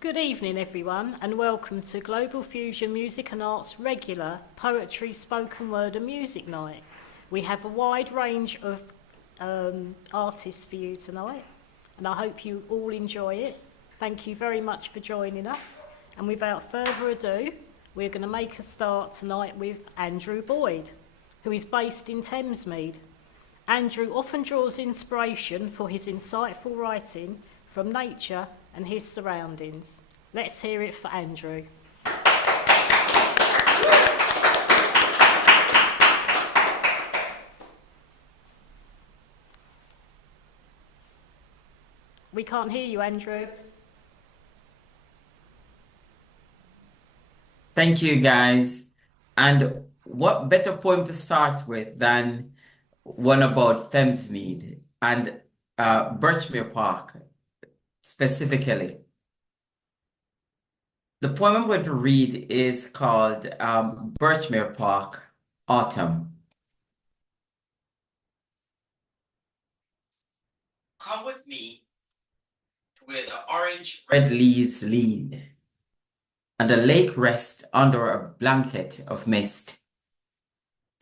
Good evening, everyone, and welcome to Global Fusion Music and Arts regular poetry, spoken word, and music night. We have a wide range of artists for you tonight, and I hope you all enjoy it. Thank you very much for joining us. And without further ado, we're going to make a start tonight with Andrew Boyd, who is based in Thamesmead. Andrew often draws inspiration for his insightful writing from nature and his surroundings. Let's hear it for Andrew. We can't hear you, Andrew. Thank you, guys. And what better poem to start with than one about Thamesmead and Birchmere Park specifically? The poem I'm going to read is called Birchmere Park, Autumn. Come with me to where the orange red leaves lean and the lake rests under a blanket of mist,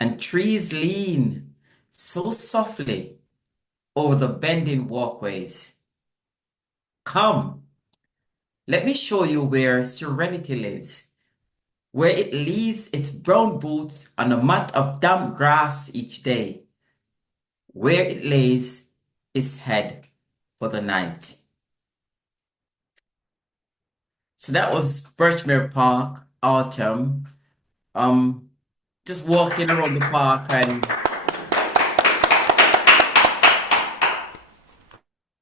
and trees lean so softly over the bending walkways. Come, let me show you where serenity lives, where it leaves its brown boots on a mat of damp grass each day, where it lays its head for the night. So that was Birchmere Park, Autumn. Just walking around the park and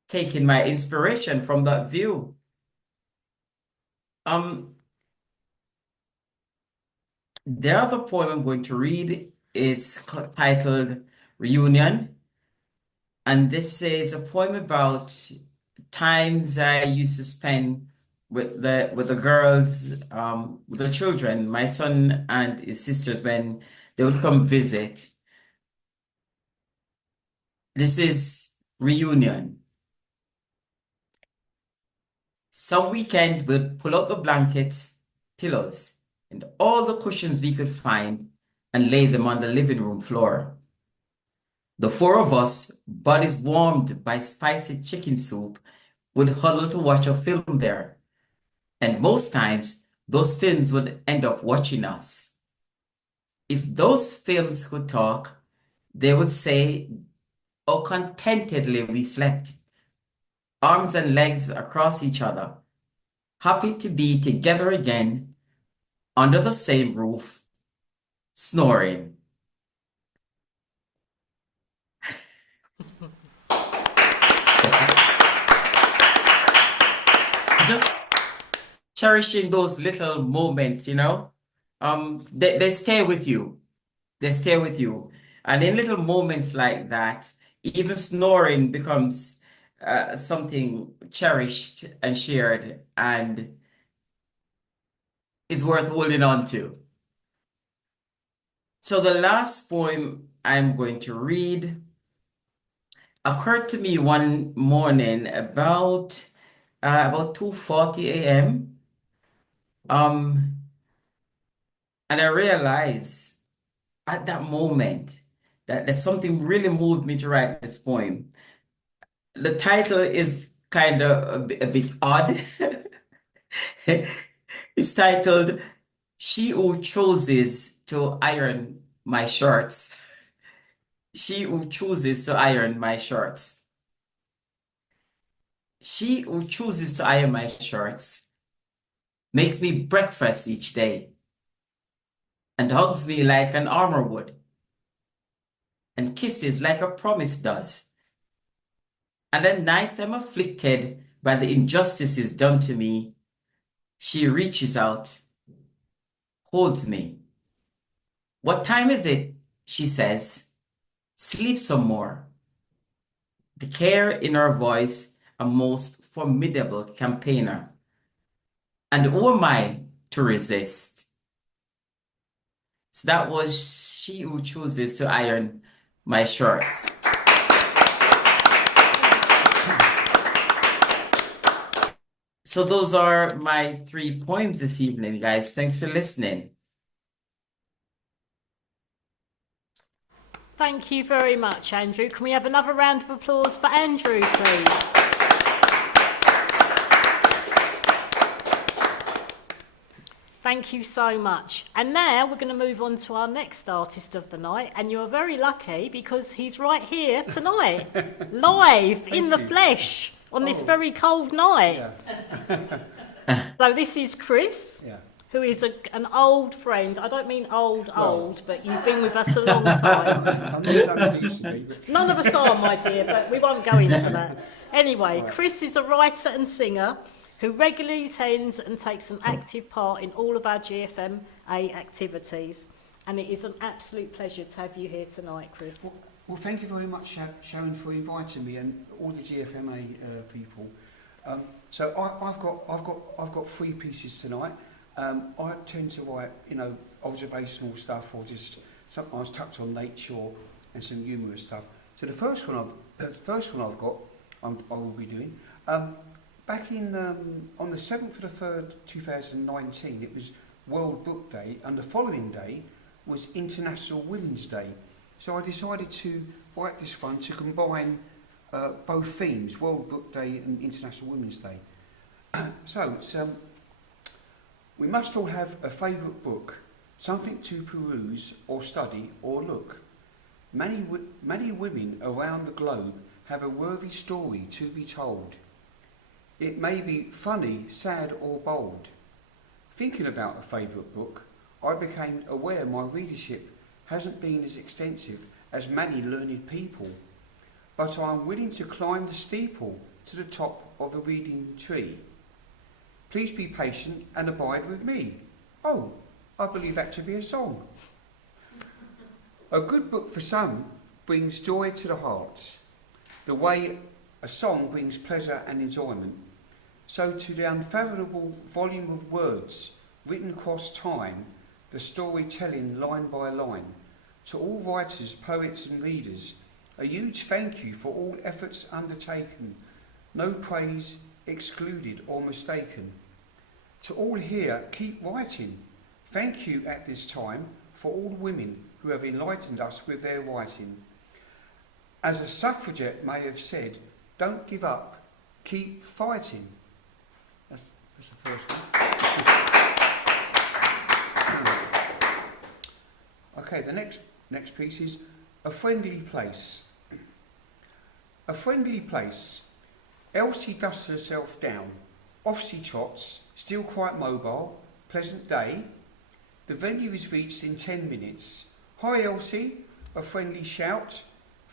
taking my inspiration from that view. Um, the other poem I'm going to read is titled Reunion. And this is a poem about times I used to spend with the girls, with the children, my son and his sisters when they would come visit. This is Reunion. Some weekend we'd pull out the blankets, pillows, and all the cushions we could find and lay them on the living room floor. The four of us, bodies warmed by spicy chicken soup, would huddle to watch a film there. And most times, those films would end up watching us. If those films could talk, they would say how contentedly we slept, arms and legs across each other, happy to be together again under the same roof, snoring. Just cherishing those little moments, they stay with you. They stay with you. And in little moments like that, even snoring becomes something cherished and shared and is worth holding on to. So the last poem I'm going to read occurred to me one morning about 2:40 a.m. Um, and I realized at that moment that something really moved me to write this poem. The title is kind of a bit odd. It's titled She Who Chooses to Iron My Shorts. She who chooses to iron my shorts. She who chooses to iron my shorts makes me breakfast each day and hugs me like an armor would and kisses like a promise does. And at night I'm afflicted by the injustices done to me. She reaches out, holds me. What time is it? She says. Sleep some more. The care in her voice, a most formidable campaigner. And who am I to resist? So that was She Who Chooses to Iron My Shorts. So those are my 3 poems this evening, guys. Thanks for listening. Thank you very much, Andrew. Can we have another round of applause for Andrew, please? Thank you so much. And now we're going to move on to our next artist of the night. And you're very lucky because he's right here tonight, live in the flesh on this very cold night. Yeah. So this is Chris. Yeah. Who is an old friend. I don't mean old, but you've been with us a long time. I'm not exactly used to be, but None of us are, my dear, but we won't go into that. Anyway, Right. Chris is a writer and singer who regularly attends and takes an active part in all of our GFMA activities. And it is an absolute pleasure to have you here tonight, Chris. well, thank you very much, Sharon, for inviting me and all the GFMA people. So I've got 3 pieces tonight. I tend to write, observational stuff or just sometimes touch on nature and some humorous stuff. So the first one I've got, I will be doing. Back in on the 7th of the 3rd, 2019, it was World Book Day, and the following day was International Women's Day. So I decided to write this one to combine both themes, World Book Day and International Women's Day. So it's we must all have a favourite book, something to peruse or study or look. Many women around the globe have a worthy story to be told. It may be funny, sad or bold. Thinking about a favourite book, I became aware my readership hasn't been as extensive as many learned people, but I am willing to climb the steeple to the top of the reading tree. Please be patient and abide with me. Oh, I believe that to be a song. A good book for some brings joy to the heart, the way a song brings pleasure and enjoyment. So to the unfathomable volume of words written across time, the storytelling line by line, to all writers, poets and readers, a huge thank you for all efforts undertaken, no praise excluded or mistaken. To all here, keep writing. Thank you at this time for all women who have enlightened us with their writing. As a suffragette may have said, don't give up, keep fighting. That's the first one. Okay, the next piece is A Friendly Place. A friendly place. Elsie dusts herself down. Off she trots, still quite mobile. Pleasant day. The venue is reached in 10 minutes. Hi Elsie, a friendly shout.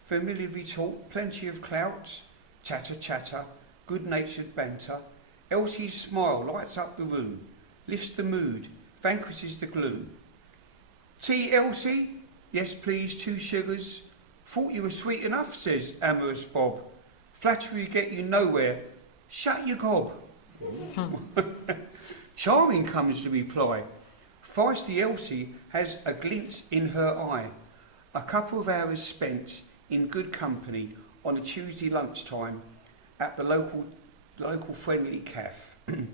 Familiar retort, plenty of clout. Chatter, chatter, good-natured banter. Elsie's smile lights up the room, lifts the mood, vanquishes the gloom. Tea, Elsie? Yes, please, 2 sugars. Thought you were sweet enough, says amorous Bob. Flattery get you nowhere. Shut your gob. Charming comes the reply. Feisty Elsie has a glint in her eye. A couple of hours spent in good company on a Tuesday lunchtime at the local friendly cafe.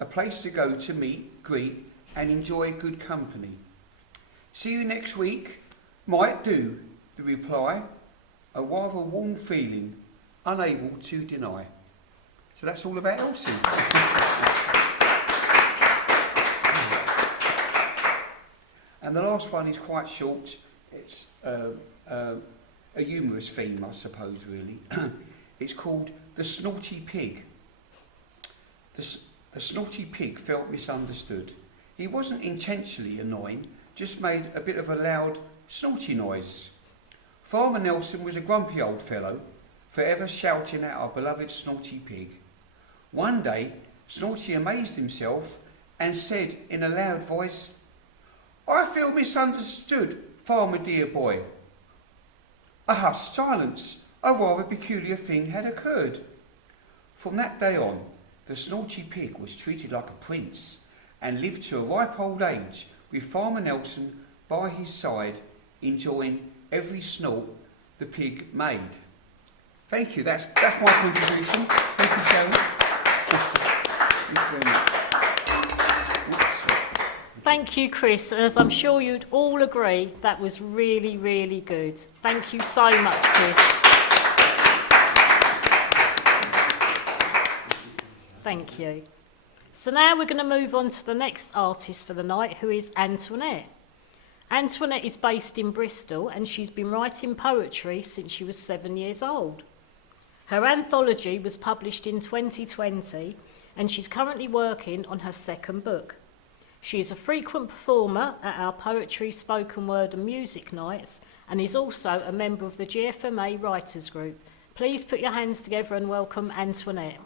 A place to go to meet, greet and enjoy good company. See you next week. Might do, the reply. A rather warm feeling, unable to deny. So that's all about Elsie. And the last one is quite short. It's a humorous theme, I suppose, really. It's called The Snotty Pig. The snotty pig felt misunderstood. He wasn't intentionally annoying, just made a bit of a loud, snorty noise. Farmer Nelson was a grumpy old fellow, forever shouting at our beloved Snorty Pig. One day, Snorty amazed himself and said in a loud voice, I feel misunderstood, farmer dear boy. A hushed silence. A rather peculiar thing had occurred. From that day on, the Snorty Pig was treated like a prince and lived to a ripe old age with Farmer Nelson by his side, enjoying every snort the pig made. Thank you, that's my contribution. Thank you, Sharon. Thank you very much. Thank you, Chris. As I'm sure you'd all agree, that was really, really good. Thank you so much, Chris. Thank you. So now we're going to move on to the next artist for the night, who is Antoinette. Antoinette is based in Bristol and she's been writing poetry since she was 7 years old. Her anthology was published in 2020 and she's currently working on her second book. She is a frequent performer at our poetry, spoken word and music nights and is also a member of the GFMA Writers Group. Please put your hands together and welcome Antoinette.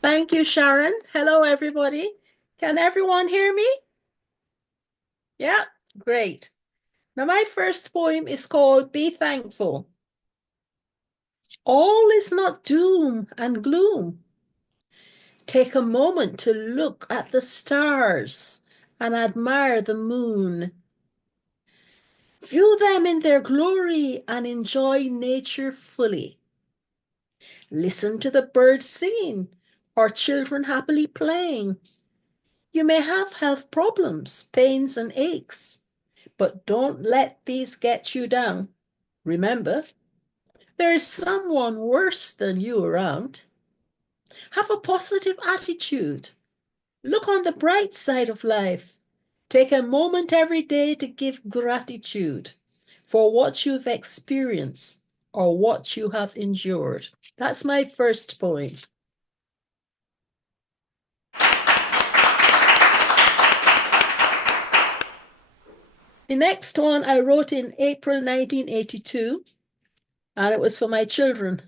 Thank you, Sharon. Hello, everybody. Can everyone hear me? Yeah, great. Now, my first poem is called Be Thankful. All is not doom and gloom. Take a moment to look at the stars and admire the moon. View them in their glory and enjoy nature fully. Listen to the birds singing or children happily playing. You may have health problems, pains and aches, but don't let these get you down. Remember, there is someone worse than you around. Have a positive attitude. Look on the bright side of life. Take a moment every day to give gratitude for what you've experienced or what you have endured. That's my first poem. The next one I wrote in April 1982, and it was for my children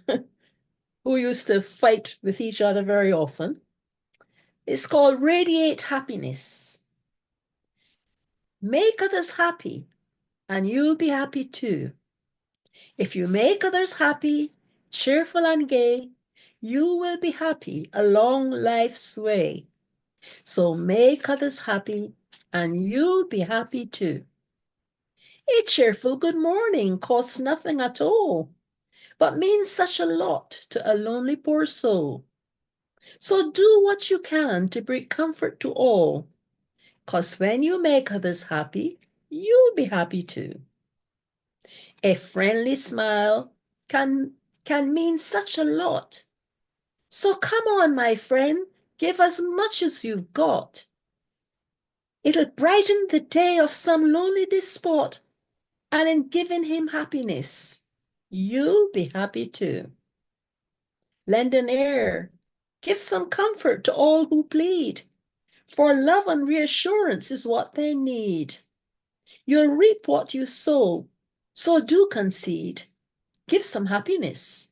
who used to fight with each other very often. It's called Radiate Happiness. Make others happy, and you'll be happy too. If you make others happy, cheerful and gay, you will be happy along life's way. So make others happy, and you'll be happy too. A cheerful good morning costs nothing at all, but means such a lot to a lonely poor soul. So do what you can to bring comfort to all, 'cause when you make others happy, you'll be happy too. A friendly smile can mean such a lot. So come on, my friend, give as much as you've got. It'll brighten the day of some lonely despot, and in giving him happiness, you'll be happy too. Lend an ear, give some comfort to all who plead, for love and reassurance is what they need. You'll reap what you sow, so do concede. Give some happiness,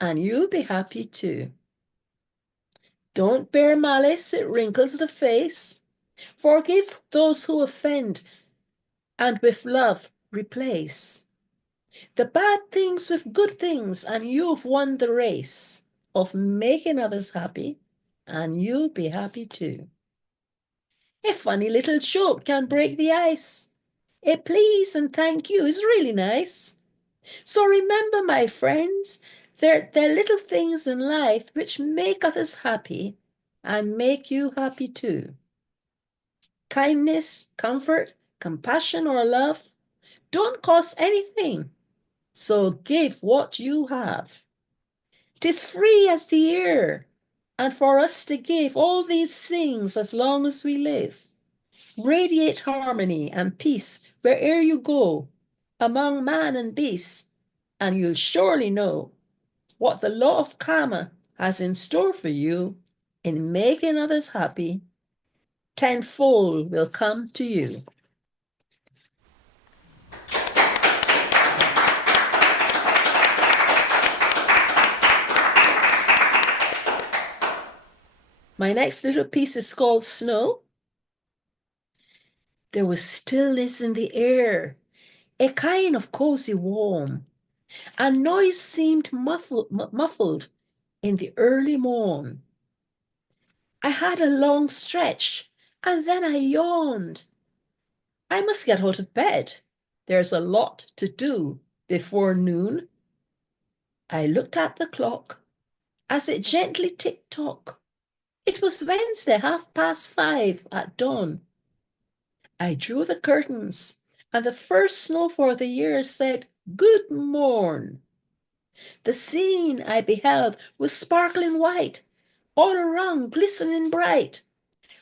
and you'll be happy too. Don't bear malice, it wrinkles the face. Forgive those who offend, and with love replace the bad things with good things, and you've won the race of making others happy, and you'll be happy too. A funny little joke can break the ice. A please and thank you is really nice. So remember, my friends, there are little things in life which make others happy and make you happy too. Kindness, comfort, compassion, or love don't cost anything. So give what you have. 'Tis free as the air, and for us to give all these things as long as we live. Radiate harmony and peace where'er you go, among man and beast, and you'll surely know what the law of karma has in store for you. In making others happy, tenfold will come to you. My next little piece is called Snow. There was stillness in the air, a kind of cozy warm, and noise seemed muffled in the early morn. I had a long stretch, and then I yawned. I must get out of bed. There's a lot to do before noon. I looked at the clock as it gently ticked-tock. It was Wednesday, 5:30 at dawn. I drew the curtains, and the first snow for the year said, "Good morn." The scene I beheld was sparkling white, all around glistening bright.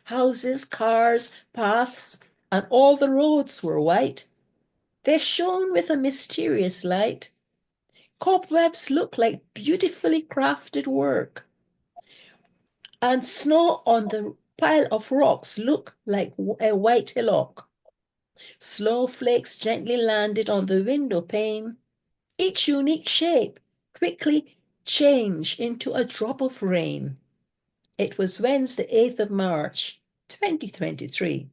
Houses, cars, paths, and all the roads were white. They shone with a mysterious light. Cobwebs looked like beautifully crafted work, and snow on the pile of rocks looked like a white hillock. Snowflakes gently landed on the window pane, each unique shape quickly changed into a drop of rain. It was Wednesday, 8th of March, 2023,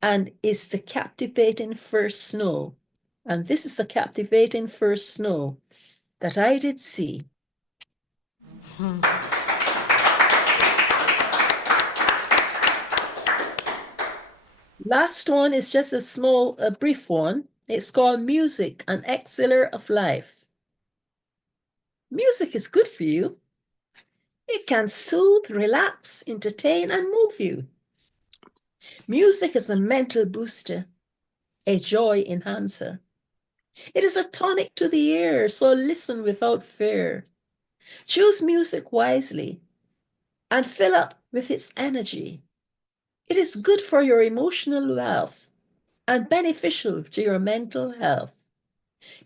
and it's the captivating first snow. And this is the captivating first snow that I did see. Last one is just a brief one. It's called Music, an Exhaler of Life. Music is good for you. It can soothe, relax, entertain, and move you. Music is a mental booster, a joy enhancer. It is a tonic to the ear, so listen without fear. Choose music wisely and fill up with its energy. It is good for your emotional wealth and beneficial to your mental health.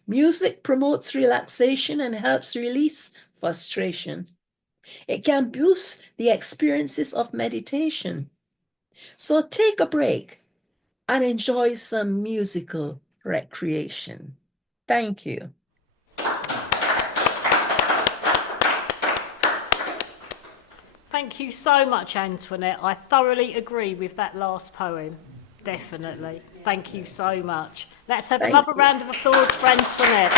Music promotes relaxation and helps release frustration. It can boost the experiences of meditation. So take a break and enjoy some musical recreation. Thank you. Thank you so much, Antoinette. I thoroughly agree with that last poem. Definitely. Thank you so much. Let's have another round of applause for Antoinette.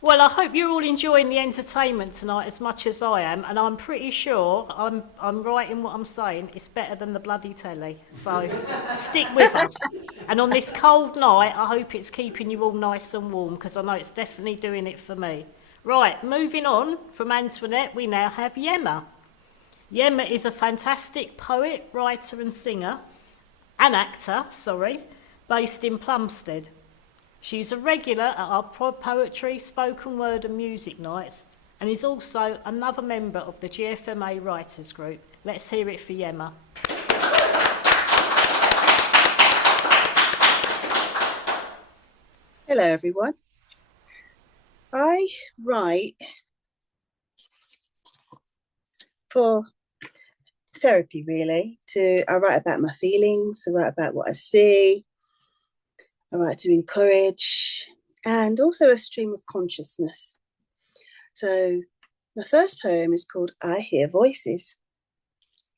Well, I hope you're all enjoying the entertainment tonight as much as I am, and I'm pretty sure I'm right in what I'm saying. It's better than the bloody telly, so stick with us. And on this cold night, I hope it's keeping you all nice and warm, because I know it's definitely doing it for me. Right, moving on from Antoinette, we now have Yemma. Yemma is a fantastic poet, writer and singer, an actor, based in Plumstead. She's a regular at our poetry, spoken word and music nights, and is also another member of the GFMA Writers Group. Let's hear it for Yemma. Hello everyone. I write for therapy really. I write about my feelings, I write about what I see, I write to encourage, and also a stream of consciousness. So the first poem is called I Hear Voices.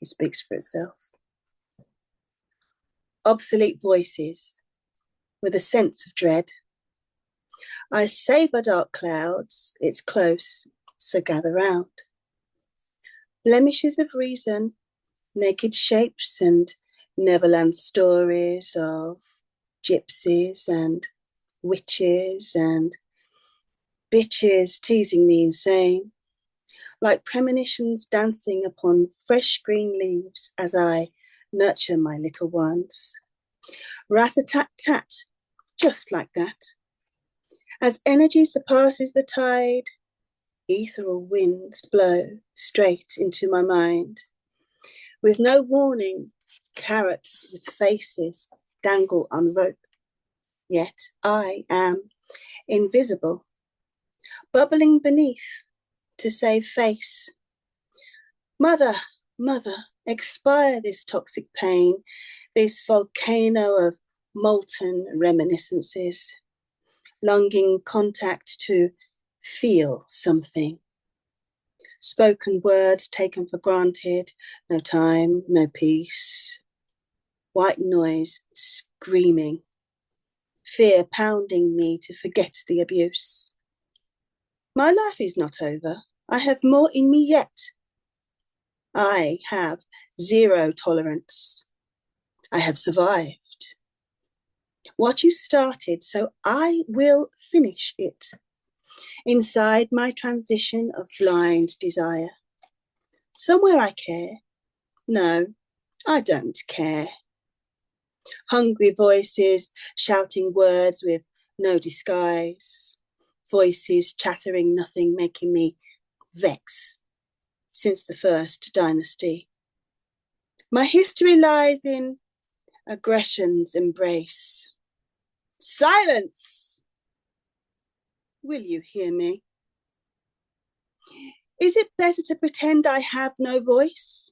It speaks for itself. Obsolete voices with a sense of dread. I savour dark clouds, it's close, so gather round. Blemishes of reason, naked shapes and Neverland stories of gypsies and witches and bitches teasing me insane, like premonitions dancing upon fresh green leaves as I nurture my little ones. Rat-a-tat-tat, just like that. As energy surpasses the tide, ethereal winds blow straight into my mind. With no warning, carrots with faces dangle on rope. Yet I am invisible, bubbling beneath to save face. Mother, mother, expire this toxic pain, this volcano of molten reminiscences, longing contact to feel something. Spoken words taken for granted, no time, no peace. White noise screaming, fear pounding me to forget the abuse. My life is not over. I have more in me yet. I have zero tolerance. I have survived. what you started, so I will finish it. Inside my transition of blind desire. Somewhere I care. No, I don't care. Hungry voices shouting words with no disguise. Voices chattering nothing, making me vex since the first dynasty. My history lies in aggression's embrace. Silence! Will you hear me? Is it better to pretend I have no voice?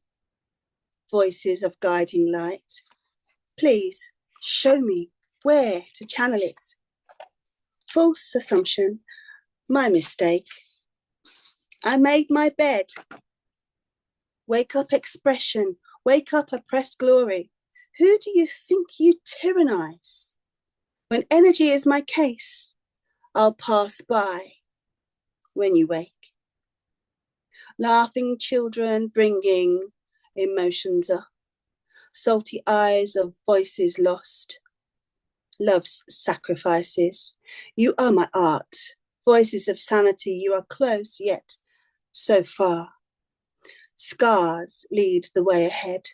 Voices of guiding light, please show me where to channel it. False assumption, my mistake. I made my bed. Wake up expression, wake up oppressed glory. Who do you think you tyrannize? When energy is my case, I'll pass by when you wake. Laughing children bringing emotions up. Salty eyes of voices lost. Love's sacrifices. You are my art. Voices of sanity, you are close yet so far. Scars lead the way ahead.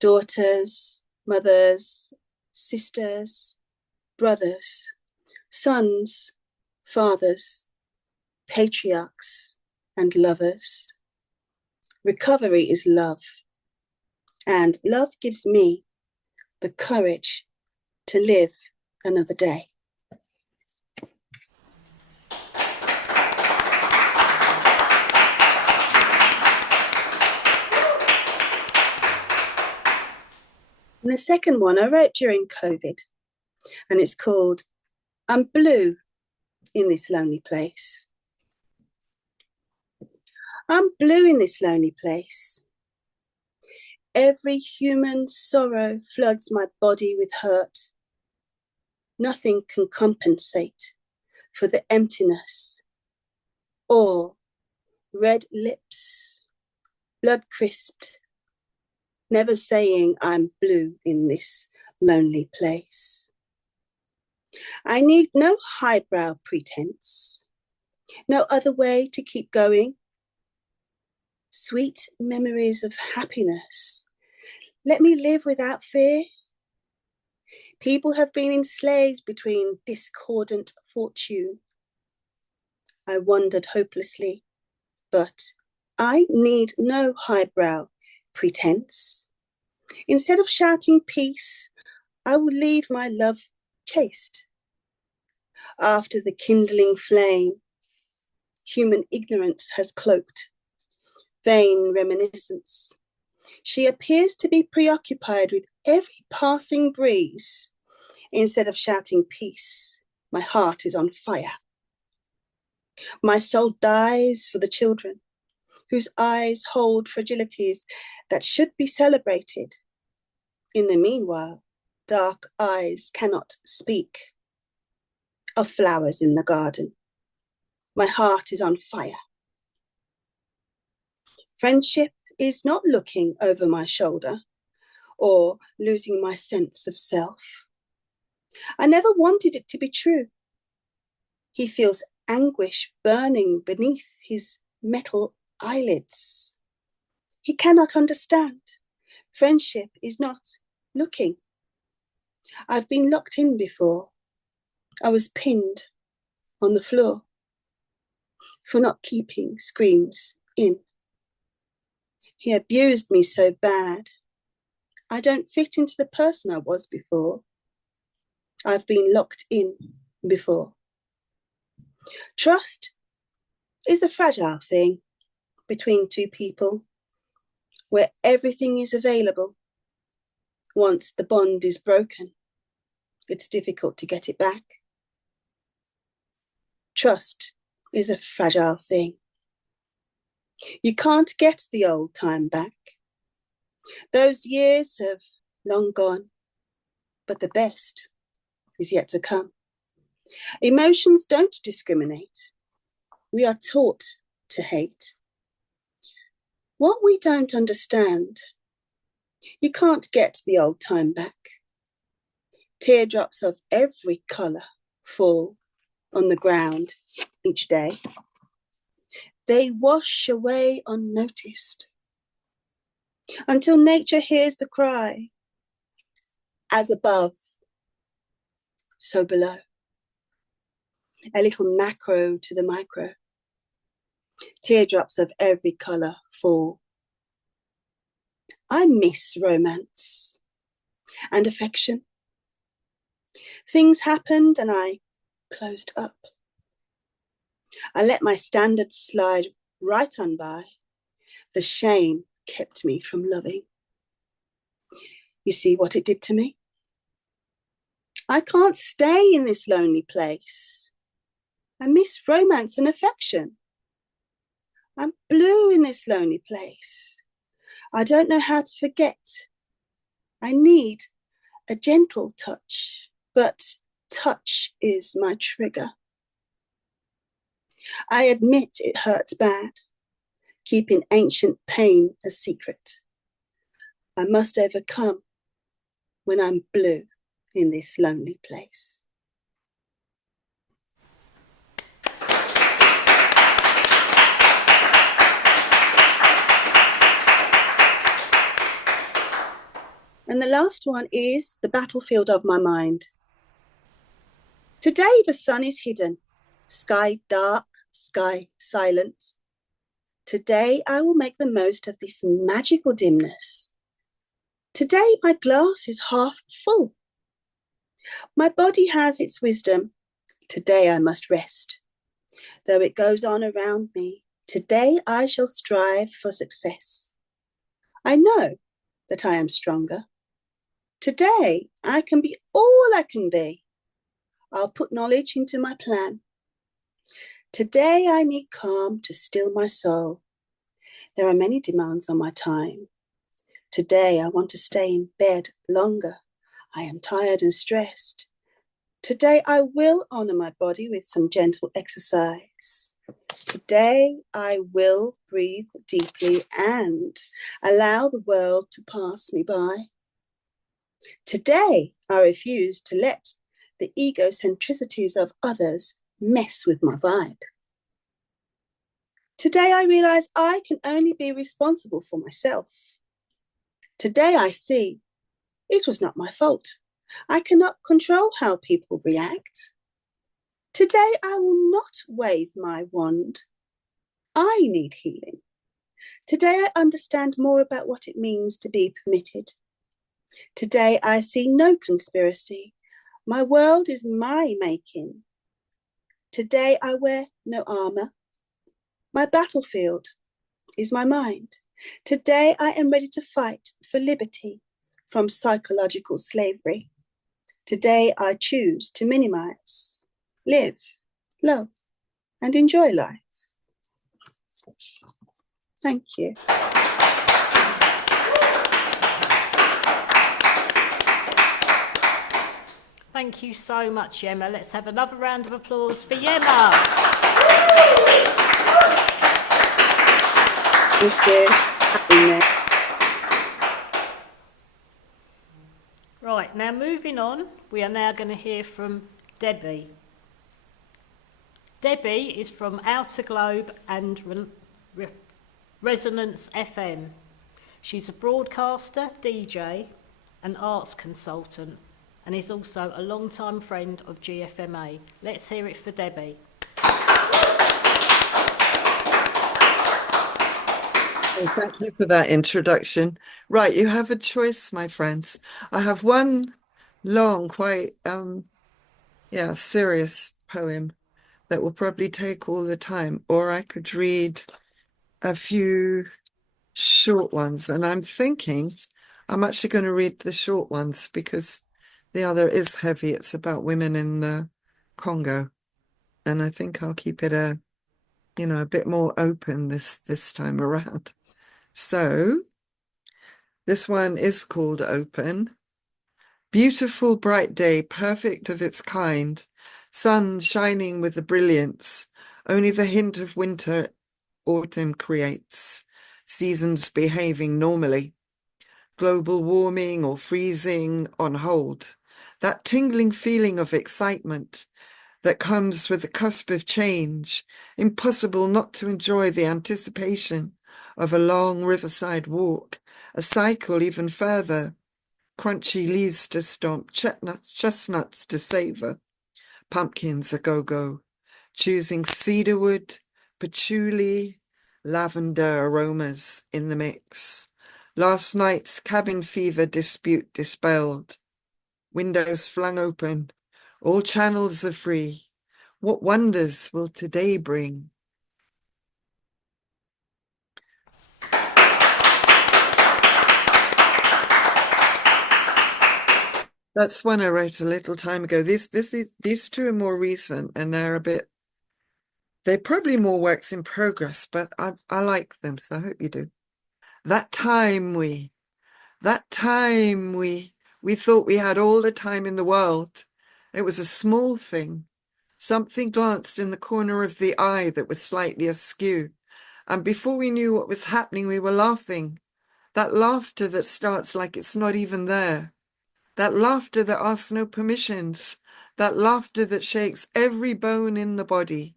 Daughters, mothers, sisters, brothers, sons, fathers, patriarchs, and lovers. Recovery is love, and love gives me the courage to live another day. And the second one I wrote during COVID, and it's called I'm Blue in This Lonely Place. I'm blue in this lonely place. Every human sorrow floods my body with hurt. Nothing can compensate for the emptiness. Or red lips, blood crisped, never saying I'm blue in this lonely place. I need no highbrow pretense, no other way to keep going. Sweet memories of happiness. Let me live without fear. People have been enslaved between discordant fortune. I wondered hopelessly, but I need no highbrow pretense. Instead of shouting peace, I will leave my love chaste. After the kindling flame, human ignorance has cloaked vain reminiscence. She appears to be preoccupied with every passing breeze. Instead of shouting peace, my heart is on fire. My soul dies for the children whose eyes hold fragilities that should be celebrated. In the meanwhile, dark eyes cannot speak of flowers in the garden. My heart is on fire. Friendship is not looking over my shoulder or losing my sense of self. I never wanted it to be true. He feels anguish burning beneath his metal eyelids. He cannot understand. Friendship is not looking. I've been locked in before. I was pinned on the floor for not keeping screams in. He abused me so bad. I don't fit into the person I was before. I've been locked in before. Trust is a fragile thing between two people where everything is available. Once the bond is broken, it's difficult to get it back. Trust is a fragile thing. You can't get the old time back. Those years have long gone, but the best is yet to come. Emotions don't discriminate. We are taught to hate. What we don't understand, you can't get the old time back. Teardrops of every colour fall on the ground each day. They wash away unnoticed until nature hears the cry, as above, so below. A little macro to the micro. Teardrops of every colour fall. I miss romance and affection. Things happened and I closed up. I let my standards slide right on by. The shame kept me from loving. You see what it did to me? I can't stay in this lonely place. I miss romance and affection. I'm blue in this lonely place. I don't know how to forget. I need a gentle touch, but touch is my trigger. I admit it hurts bad, keeping ancient pain a secret. I must overcome when I'm blue in this lonely place. And the last one is the battlefield of my mind. Today the sun is hidden, sky dark, sky silent. Today I will make the most of this magical dimness. Today my glass is half full. My body has its wisdom. Today I must rest. Though it goes on around me, today I shall strive for success. I know that I am stronger. Today I can be all I can be. I'll put knowledge into my plan. Today I need calm to still my soul. There are many demands on my time. Today I want to stay in bed longer. I am tired and stressed. Today I will honor my body with some gentle exercise. Today I will breathe deeply and allow the world to pass me by. Today I refuse to let the egocentricities of others mess with my vibe. Today I realize I can only be responsible for myself. Today I see it was not my fault. I cannot control how people react. Today I will not wave my wand. I need healing. Today I understand more about what it means to be permitted. Today I see no conspiracy. My world is my making. Today I wear no armor. My battlefield is my mind. Today I am ready to fight for liberty from psychological slavery. Today I choose to minimize, live, love, and enjoy life. Thank you. Thank you so much, Yemma. Let's have another round of applause for Yemma. Thank you. Right, now moving on, we are now going to hear from Debbie. Debbie is from Outer Globe and Resonance FM. She's a broadcaster, DJ, and arts consultant, and is also a long-time friend of GFMA. Let's hear it for Debbie. Hey, thank you for that introduction. Right, you have a choice, my friends. I have one long, quite serious poem that will probably take all the time, or I could read a few short ones. And I'm thinking I'm actually going to read the short ones because the other is heavy. It's about women in the Congo. And I think I'll keep it a bit more open this time around. So this one is called Open. Beautiful bright day, perfect of its kind. Sun shining with the brilliance. Only the hint of winter, autumn creates. Seasons behaving normally. Global warming or freezing on hold. that tingling feeling of excitement that comes with the cusp of change, impossible not to enjoy the anticipation of a long riverside walk, a cycle even further, crunchy leaves to stomp, chestnuts to savor, pumpkins a go-go, choosing cedarwood, patchouli, lavender aromas in the mix. Last night's cabin fever dispute dispelled, windows flung open, all channels are free. What wonders will today bring? That's one I wrote a little time ago. These two are more recent, and they're probably more works in progress, but I like them, so I hope you do. That time we thought we had all the time in the world. It was a small thing. Something glanced in the corner of the eye that was slightly askew. And before we knew what was happening, we were laughing. That laughter that starts like it's not even there. That laughter that asks no permissions. That laughter that shakes every bone in the body,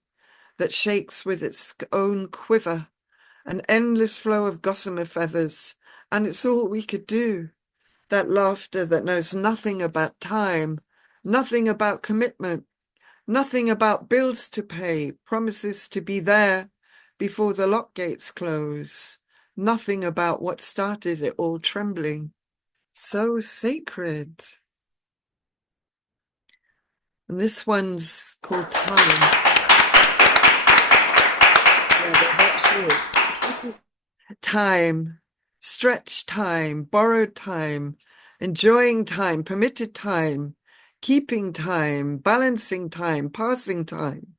that shakes with its own quiver, an endless flow of gossamer feathers. And it's all we could do. That laughter that knows nothing about time, nothing about commitment, nothing about bills to pay, promises to be there before the lock gates close, nothing about what started it all trembling. So sacred. And this one's called Time. Yeah, that's it. Time, stretched time, borrowed time, enjoying time, permitted time, keeping time, balancing time, passing time,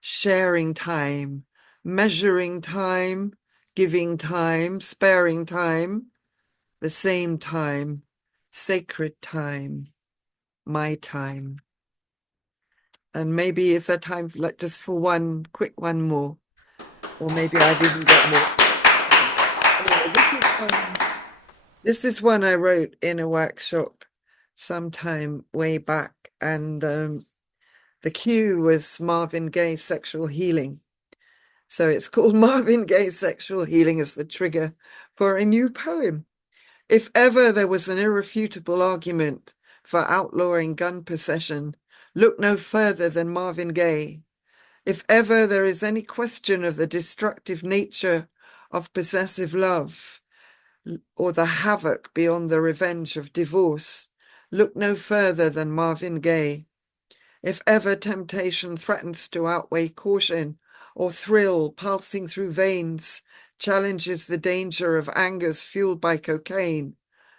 sharing time, measuring time, giving time, sparing time, the same time, sacred time, my time. And maybe it's a time like just for one quick one more, or maybe I've even got more. Anyway, this is one I wrote in a workshop sometime way back, and the cue was Marvin Gaye, Sexual Healing. So it's called Marvin Gaye, Sexual Healing as the trigger for a new poem. If ever there was an irrefutable argument for outlawing gun possession, look no further than Marvin Gaye. If ever there is any question of the destructive nature of possessive love, or the havoc beyond the revenge of divorce, look no further than Marvin Gaye. If ever temptation threatens to outweigh caution, or thrill pulsing through veins challenges the danger of angers fueled by cocaine,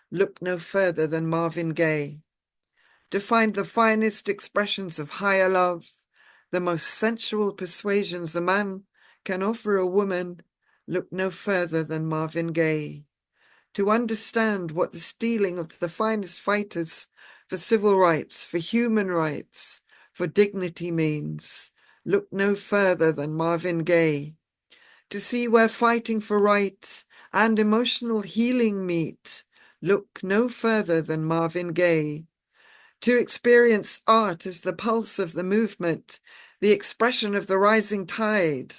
look no further than Marvin Gaye. To find the finest expressions of higher love, the most sensual persuasions a man can offer a woman, look no further than Marvin Gaye. To understand what the steeling of the finest fighters for civil rights, for human rights, for dignity means, look no further than Marvin Gaye. To see where fighting for rights and emotional healing meet, look no further than Marvin Gaye. To experience art as the pulse of the movement, the expression of the rising tide,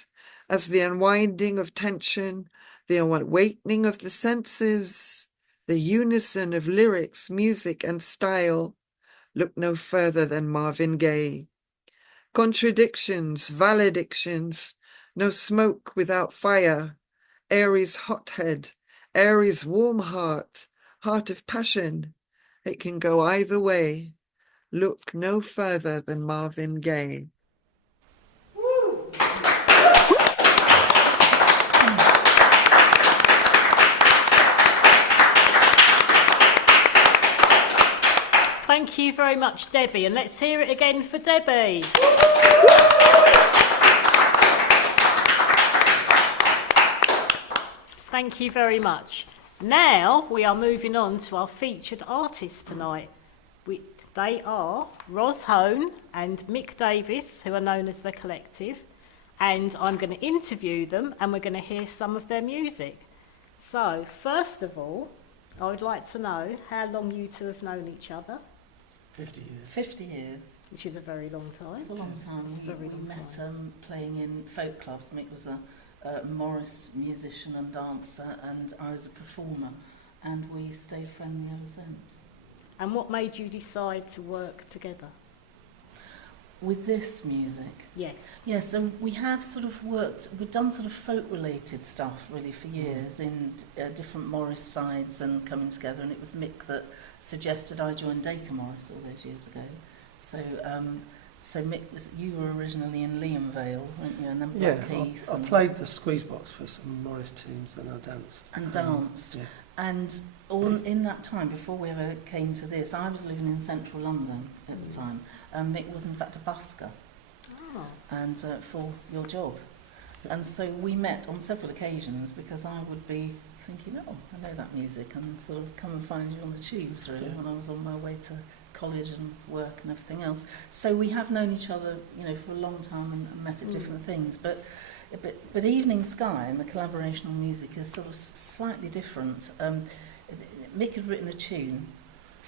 as the unwinding of tension, the awakening of the senses, the unison of lyrics, music, and style, look no further than Marvin Gaye. Contradictions, valedictions, no smoke without fire, Aries hothead, Aries warm heart, heart of passion, it can go either way. Look no further than Marvin Gaye. Thank you very much, Debbie, and let's hear it again for Debbie. Thank you very much. Now we are moving on to our featured artists tonight. They are Ros Hone and Mick Davis, who are known as The Collective, and I'm going to interview them and we're going to hear some of their music. So, first of all, I would like to know how long you two have known each other. 50 years. 50 years. Which is a very long time. It's a long time. It's a very We long met time. playing in folk clubs. Mick was a Morris musician and dancer, and I was a performer, and we stayed friendly ever since. And what made you decide to work together? With this music? Yes. Yes, and we have sort of we've done sort of folk-related stuff really for years in different Morris sides and coming together, and it was Mick that suggested I join Dacre Morris all those years ago. So so Mick, you were originally in Liam Vale, weren't you, and then Blackheath. I played the squeeze box for some Morris tunes and I danced. And danced. Yeah. And in that time, before we ever came to this, I was living in central London at the time, and Mick was in fact a busker and for your job. And so we met on several occasions because I would be thinking, oh, I know that music, and sort of come and find you on the tubes really when I was on my way to college and work and everything else. So we have known each other, you know, for a long time and met at different things. But Evening Sky and the collaboration on music is sort of slightly different. Mick had written a tune.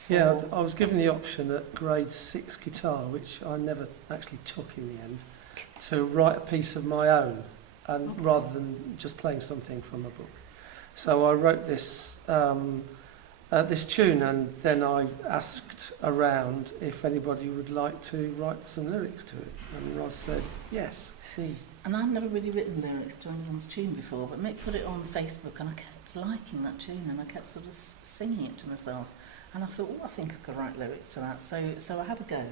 Yeah, I was given the option at grade 6 guitar, which I never actually took in the end, to write a piece of my own, and rather than just playing something from a book. So I wrote this this tune, and then I asked around if anybody would like to write some lyrics to it, and Roz said yes. And I'd never really written lyrics to anyone's tune before, but Mick put it on Facebook, and I kept liking that tune, and I kept sort of singing it to myself. And I thought, oh, I think I could write lyrics to that. So I had a go,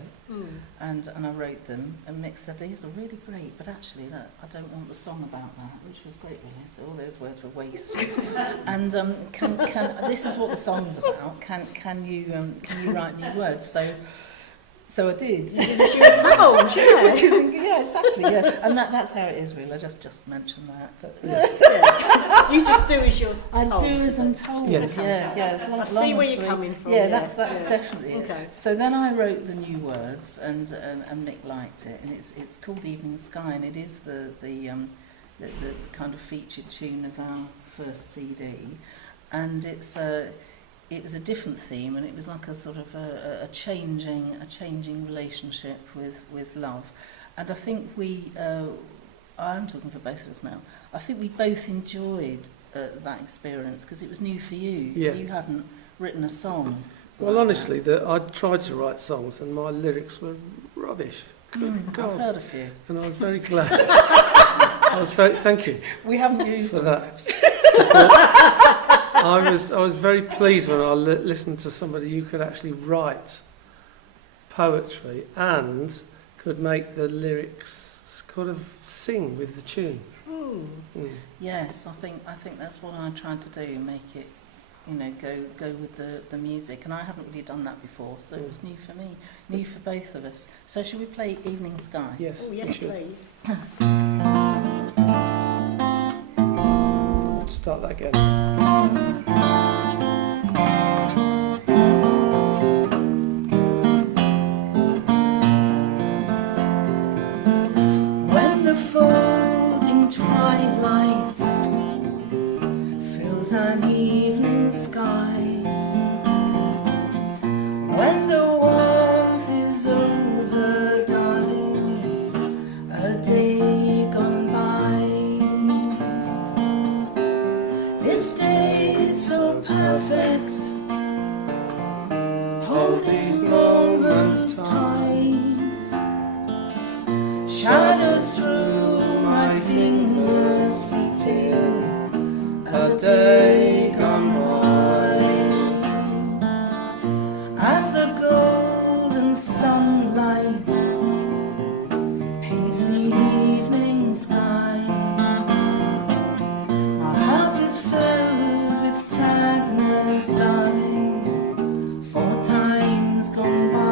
and I wrote them. And Mick said, these are really great, but actually, I don't want the song about that, which was great, really. So all those words were wasted. And can this is what the song's about. Can you write new words? So I did. Yeah, exactly. Yeah, and that's how it is, really. I just mentioned that. But Yes. Yeah. You just do as you're told. I do as I'm told. Yes. Yeah. It's I like see where long you're coming from. Yeah, that's definitely it. Okay. So then I wrote the new words, and Nick liked it, and it's called Evening Sky, and it is the kind of featured tune of our first CD, and it was a different theme, and it was like a sort of a changing relationship with love. And I think I'm talking for both of us now, I think we both enjoyed that experience because it was new for you. Yeah. You hadn't written a song. Well, like honestly, I tried to write songs and my lyrics were rubbish. Good God. I've heard a few. And I was very glad. Thank you We haven't used for them. that support. I was very pleased when I listened to somebody who could actually write poetry and could make the lyrics kind of sing with the tune. Yes, I think that's what I tried to do, make it, go with the music, and I hadn't really done that before, so it was new for me, new for both of us. So should we play Evening Sky? Yes. Oh, yes, please. Let's start that again. When the folding twilight fills an evening sky, when the warmth is over, darling, a day gone by, this day is so perfect, hold these moments tight. Shadows through my fingers fleeting, a day gone by. As the golden sunlight paints the evening sky, my heart is filled with sadness, darling, for time's gone by.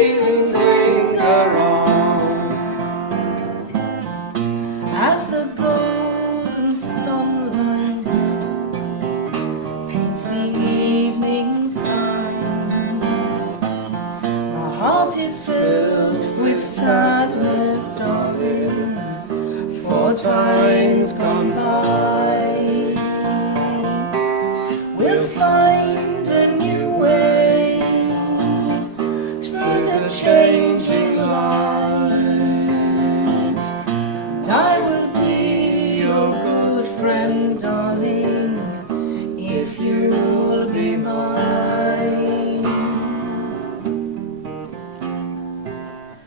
feelings linger on. As the golden sunlight paints the evening sky, my heart is filled with sadness, darling, for times gone by. We'll find a new way through the changing light, and I will be your good friend, darling, if you'll be mine.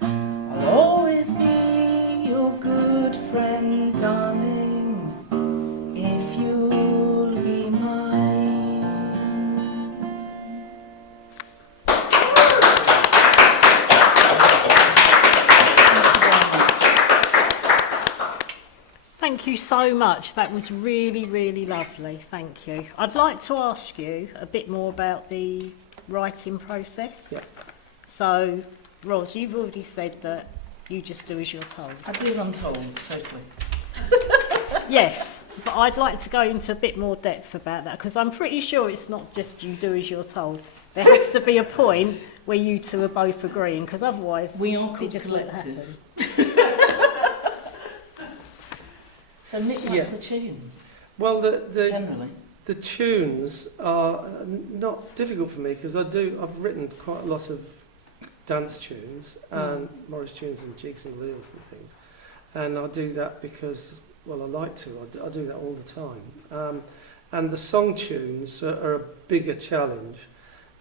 I'll always be your good friend, darling, if you'll be mine. Thank you so much. That was really, really lovely. Thank you. I'd like to ask you a bit more about the writing process. Yeah. So, Ros, you've already said that you just do as you're told. I do as I'm told, totally. Yes, but I'd like to go into a bit more depth about that, because I'm pretty sure it's not just you do as you're told. There has to be a point where you two are both agreeing, because otherwise We are it called just won't collective. happen. So Nick likes Yeah. the tunes, Well, generally. the tunes are not difficult for me because I've written quite a lot of dance tunes and Morris tunes and jigs and reels and things, and I do that because, well, I like to. I do that all the time. And the song tunes are a bigger challenge,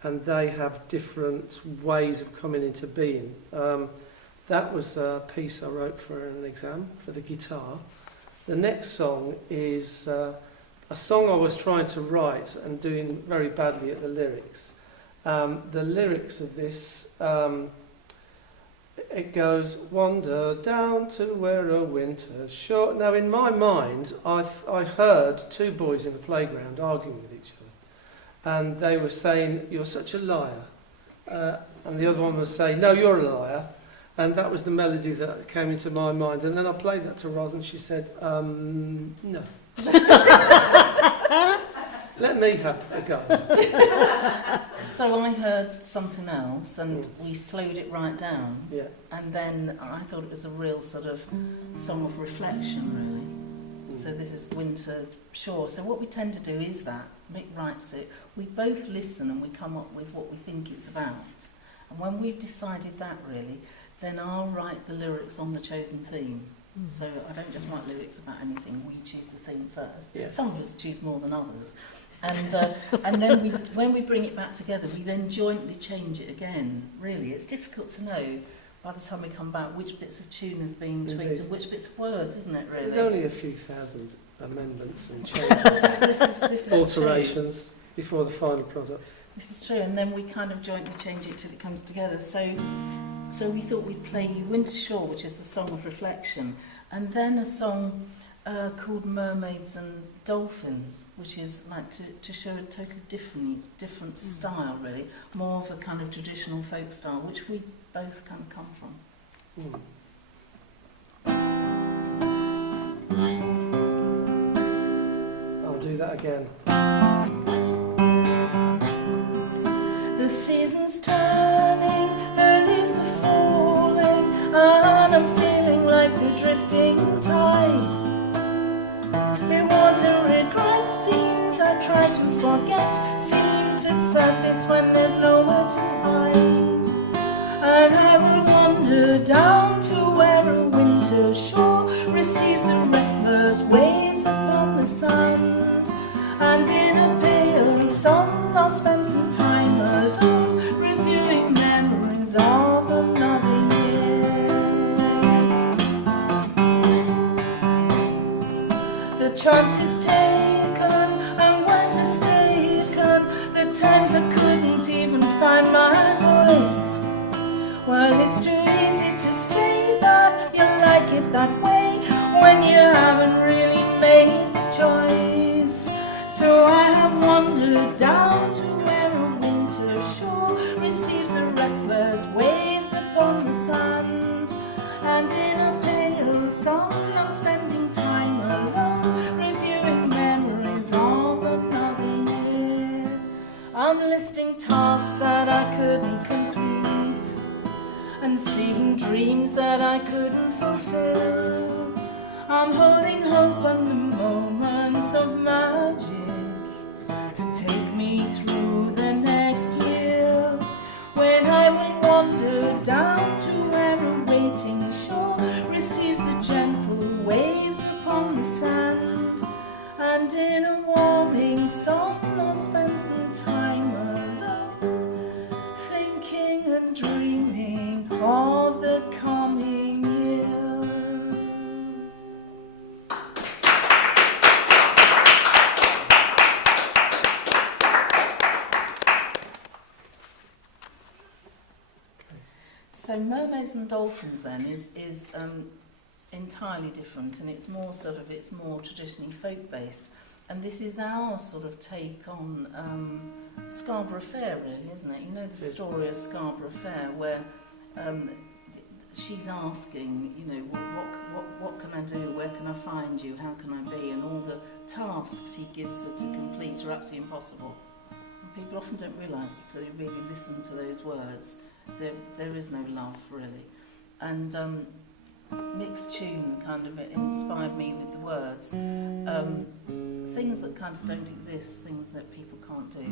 and they have different ways of coming into being. That was a piece I wrote for an exam for the guitar. The next song is a song I was trying to write and doing very badly at the lyrics. The lyrics of this, it goes, wander down to where a winter's short. Now, in my mind, I heard two boys in the playground arguing with each other. And they were saying, you're such a liar. And the other one was saying, no, you're a liar. And that was the melody that came into my mind. And then I played that to Ros and she said, no. Let me have a go. So I heard something else and we slowed it right down. Yeah. And then I thought it was a real sort of song of reflection, really. So this is Winter Shore. So what we tend to do is that Mick writes it, we both listen and we come up with what we think it's about. And when we've decided that, really, then I'll write the lyrics on the chosen theme. So I don't just write lyrics about anything, we choose the theme first. Yeah. Some of us choose more than others. And then when we bring it back together, we then jointly change it again. Really, it's difficult to know by the time we come back which bits of tune have been tweaked Indeed. and which bits of words, isn't it, really? There's only a few thousand amendments and changes, this is alterations before the final product. This is true, and then we kind of jointly change it till it comes together. So we thought we'd play Winter Shore, which is the song of reflection, and then a song called Mermaids and Dolphins, which is like to show a totally different style, really, more of a kind of traditional folk style, which we both kind of come from. I'll do that again. The season's turning, the leaves are falling, and I'm feeling like the drifting tide. Rewards and regrets, scenes I try to forget, seem to surface when there's nowhere to hide. And I will wander down to where a winter shore receives the restless waves upon the sand. And in a pale sun I'll spend some time alone, reviewing memories of another year. The chance is taken and was mistaken, the times I couldn't even find my voice. Well, it's too easy to say that you like it that way when you haven't really made the choice. So I have wandered down to where a winter shore receives the restless waves and seeing dreams that I couldn't fulfill. I'm holding hope on the moments of magic to take me through the next year, when I will wander down to where a waiting shore receives the gentle waves upon the sand, and in a warming song I'll spend some time alone, thinking and dreaming of the coming year. So Mermaids and Dolphins then is entirely different, and it's more traditionally folk based, and this is our sort of take on Scarborough Fair, really, isn't it? You know the story of Scarborough Fair, where she's asking, you know, what can I do, where can I find you, how can I be, and all the tasks he gives her to complete are absolutely impossible. And people often don't realise until they really listen to those words. There is no love, really. And Mick's tune kind of inspired me with the words. Things that kind of don't exist, things that people can't do.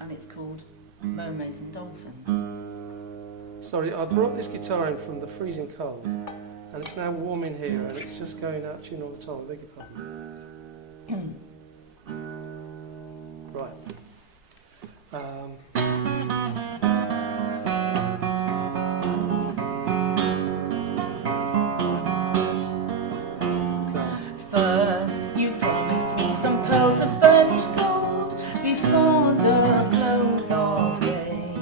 And it's called Mermaids and Dolphins. Sorry, I brought this guitar in from the freezing cold, and it's now warm in here, and it's just going out of tune all the time. Beg your pardon. Right. First, you promised me some pearls of burnished gold before the close of day.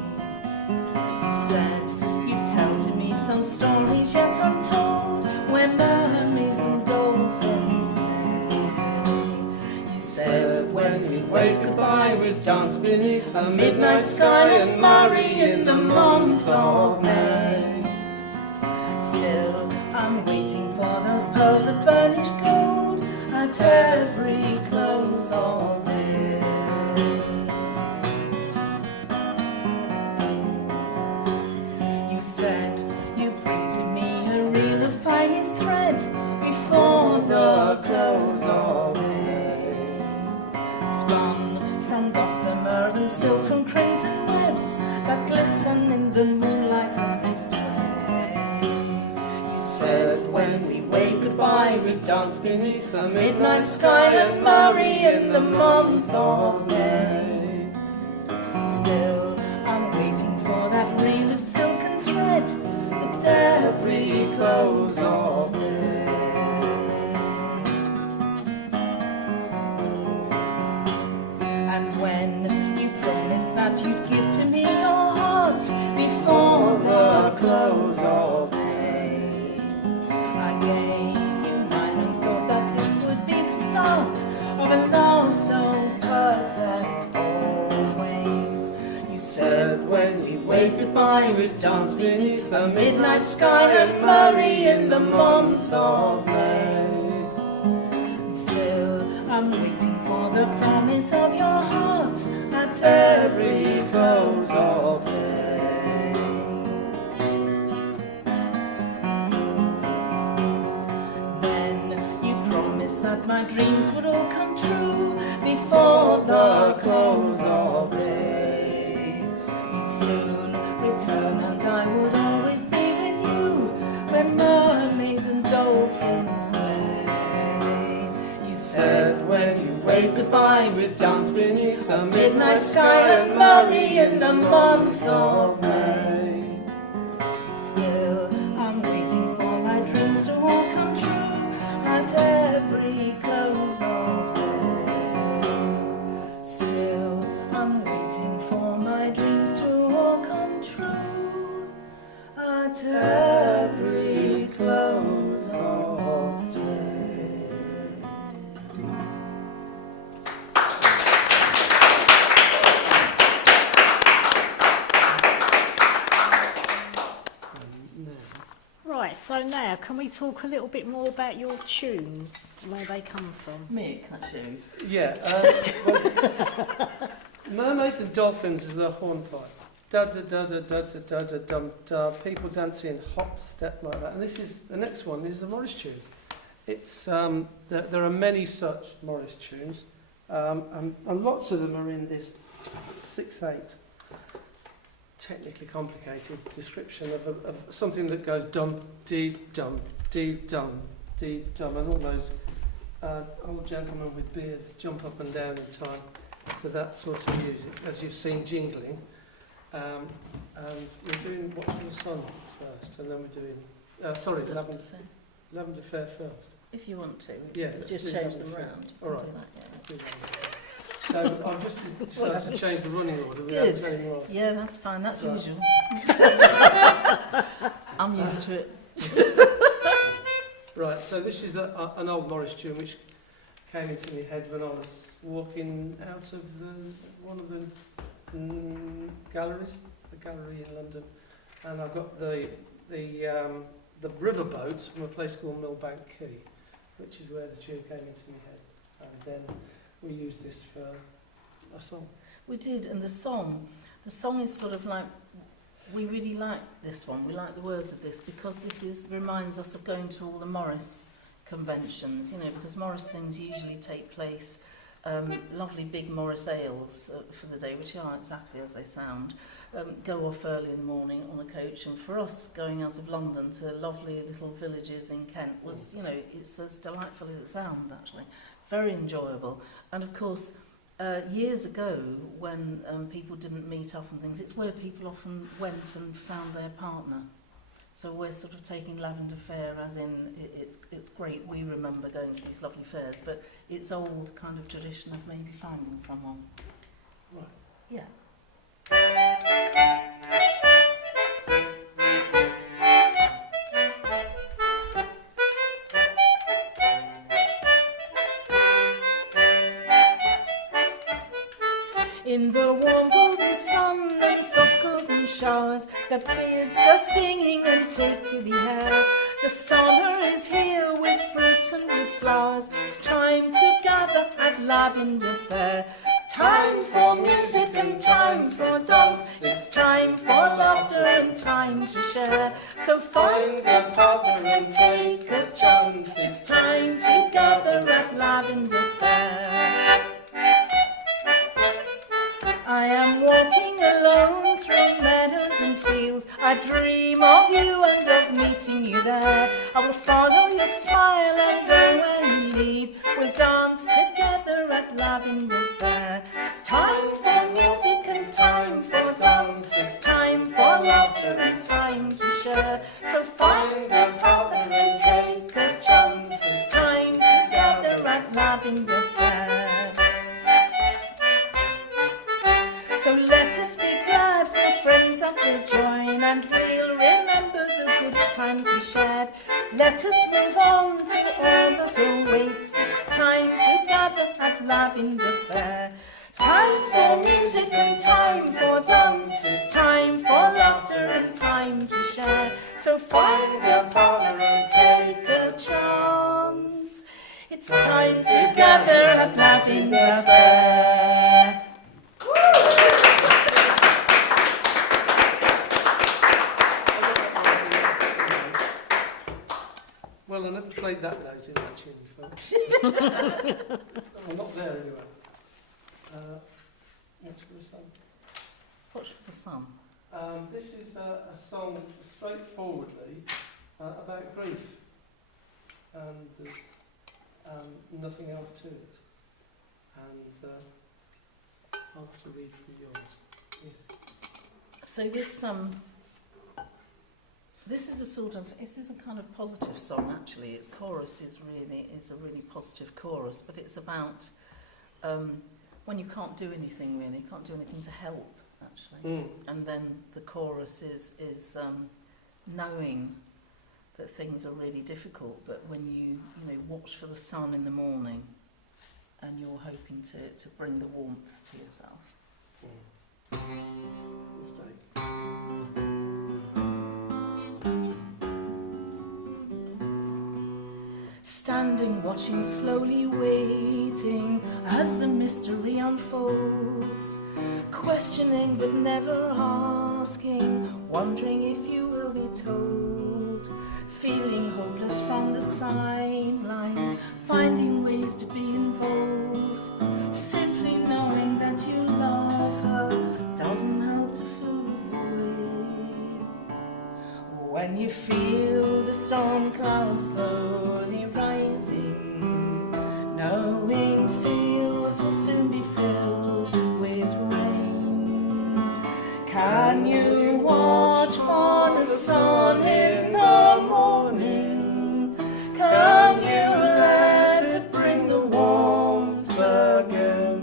You said you'd tell to me some stories yet untold, where mermaids and dolphins play. You said when we'd wave goodbye, we'd dance beneath the midnight sky and marry in the month of May. Still, I'm waiting for those pearls of burnished gold at every close of day. You said you'd bring to me a reel of finest thread before the close of day, spun from gossamer and silk from crimson webs that glisten in the moonlight as they sway. Said when we wave goodbye, we'd dance beneath the midnight sky and marry in the month of May. Still, I'm waiting for that reel of silk and thread at every close of day. And when you promised that you'd give to me your heart before the close of day, of a love so perfect always. You said when we waved goodbye, we'd dance beneath the midnight sky and marry in the month of May. Still, I'm waiting for the promise of your heart at every close of day. That my dreams would all come true before the close of day. You'd soon return and I would always be with you when mermaids and dolphins play. You said when you waved goodbye, we'd dance beneath the midnight sky and marry in the month of May. Still, I'm waiting for my dreams to all come true at every close of day. Still, I'm waiting for my dreams to all come true at every close of day. Right, so now can we talk a little bit more about your tunes, where they come from? Mick, that's you. Yeah. Mermaids and Dolphins is a hornpipe. da da da da da da da da dum da. People dancing in hop step like that. And this is the next one is the Morris tune. It's there are many such Morris tunes, and lots of them are in this 6/8 technically complicated description of something that goes dum dee dum dee dum dee dum, and all those old gentlemen with beards jump up and down in time to that sort of music, as you've seen jingling. And we're doing Watch for the Sun first, and then we're doing Lavender Fair first. If you want to, Yeah, just change them round. All right. Do that, yeah. So I've just decided to change the running order without telling you what. Yeah, that's fine. That's usual. I'm used to it. Right, so this is an old Morris tune which came into my head when I was walking out of one of the galleries, the gallery in London, and I got the riverboat from a place called Millbank Quay, which is where the tune came into my head, and then we used this for a song. We did, and the song is sort of like, we really like this one. We like the words of this because this reminds us of going to all the Morris conventions, you know, because Morris things usually take place, lovely big Morris ales for the day, which are exactly as they sound, go off early in the morning on a coach. And for us, going out of London to lovely little villages in Kent was, you know, it's as delightful as it sounds, actually. Very enjoyable. And of course, years ago, when people didn't meet up and things, it's where people often went and found their partner. So we're sort of taking Lavender Fair as in it's great. We remember going to these lovely fairs, but it's old kind of tradition of maybe finding someone. Right. Yeah. In the warm golden sun and soft golden showers, the birds are singing and take to the air. The summer is here with fruits and with flowers. It's time to gather at Lavender Fair. Time for music and time for dance. It's time for laughter and time to share. So find a partner and take a chance. It's time to gather at Lavender Fair. I am walking alone through meadows and fields. I dream of you and of meeting you there. I will follow your smile and go where you lead. We'll dance together at Lavender Fair. Time for music and time for dance. It's time for laughter and time to share. So find a partner and take a chance. It's time together at Lavender Fair. So let us be glad for friends that will join, and we'll remember the good times we shared. Let us move on to all that awaits. It's time to gather at Lavender Fair. Time for music and time for dance. It's time for laughter and time to share. So find a partner and take a chance. It's time to gather at Lavender Fair. Well, I never played that note in that tune before. I'm not there anyway. Watch for the Sun. Watch for the Sun. This is a song straightforwardly about grief, and there's nothing else to it. And I'll have to read from yours. Yeah. So this is a sort of, this is a kind of positive song actually. Its chorus is a really positive chorus, but it's about when you can't do anything really, can't do anything to help actually. And then the chorus is knowing that things are really difficult, but when you watch for the sun in the morning and you're hoping to bring the warmth to yourself. Standing, watching, slowly waiting as the mystery unfolds. questioning but never asking, wondering if you will be told, feeling hopeless from the sidelines, finding ways to be involved, simply knowing that you love her doesn't help to fill the void. When you feel the storm clouds slowly rising, knowing fields will soon be filled with rain, can you watch for the sun in the morning? Can you let it bring the warmth again?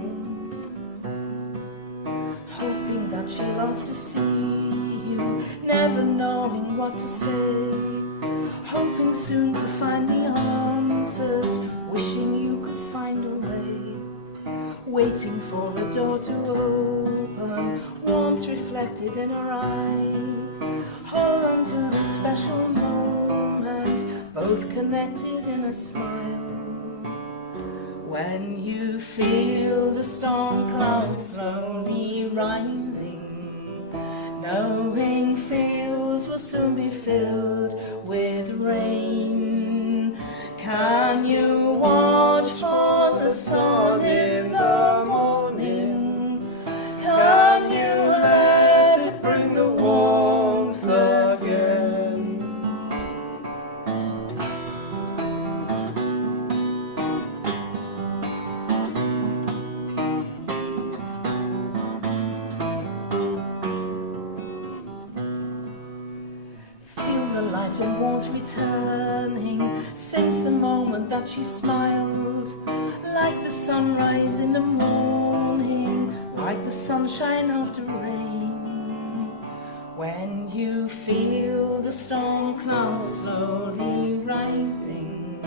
Hoping that she loves to see you, never knowing what to say, hoping soon to find the answers, wishing you could find a way, waiting for a door to open, warmth reflected in her eye. Hold on to the special moment, both connected in a smile. When you feel the storm clouds slowly rising, knowing fields will soon be filled with rain, can you watch for the sun in the morning? Can you let it bring the warmth again? Feel the light and warmth returning since the moment that she smiled, like the sunrise in the morning, like the sunshine after rain. When you feel the storm clouds slowly rising,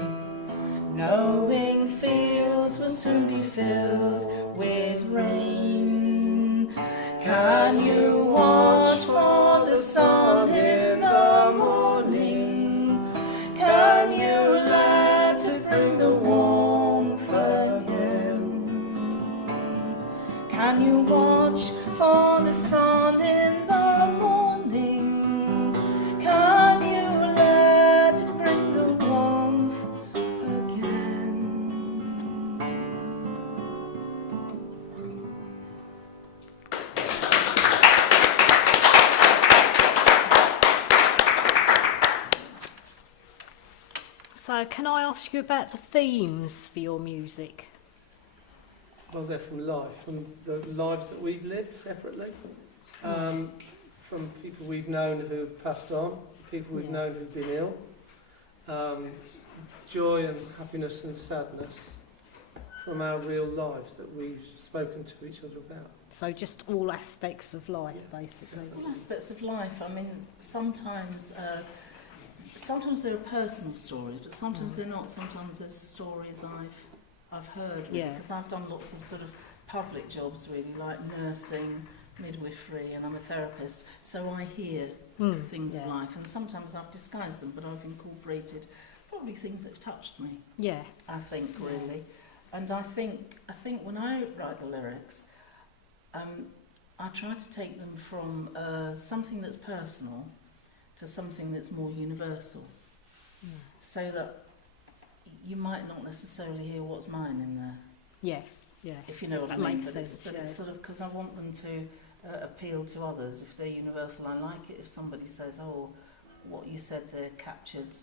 knowing fields will soon be filled with rain, can you watch for the sun in the morning? Can you let it bring the warmth again? Can you watch for the sun in the morning? Can you let it bring the warmth again? So can I ask you about the themes for your music? Well, they're from life, from the lives that we've lived separately, from people we've known who have passed on, people we've known who've been ill, joy and happiness and sadness from our real lives that we've spoken to each other about. So just all aspects of life, basically. All aspects of life. I mean, sometimes they're a personal story, but sometimes they're not. Sometimes there's stories I've heard, really, because I've done lots of sort of public jobs, really, like nursing, midwifery, and I'm a therapist, so I hear things of life, and sometimes I've disguised them, but I've incorporated probably things that have touched me. Yeah. I think, really. And I think when I write the lyrics, I try to take them from something that's personal to something that's more universal, so that you might not necessarily hear what's mine in there. Yes, yeah. If you know what That I mean. makes But sense, it's sort of because I want them to appeal to others. If they're universal, I like it. If somebody says, "Oh, what you said there captured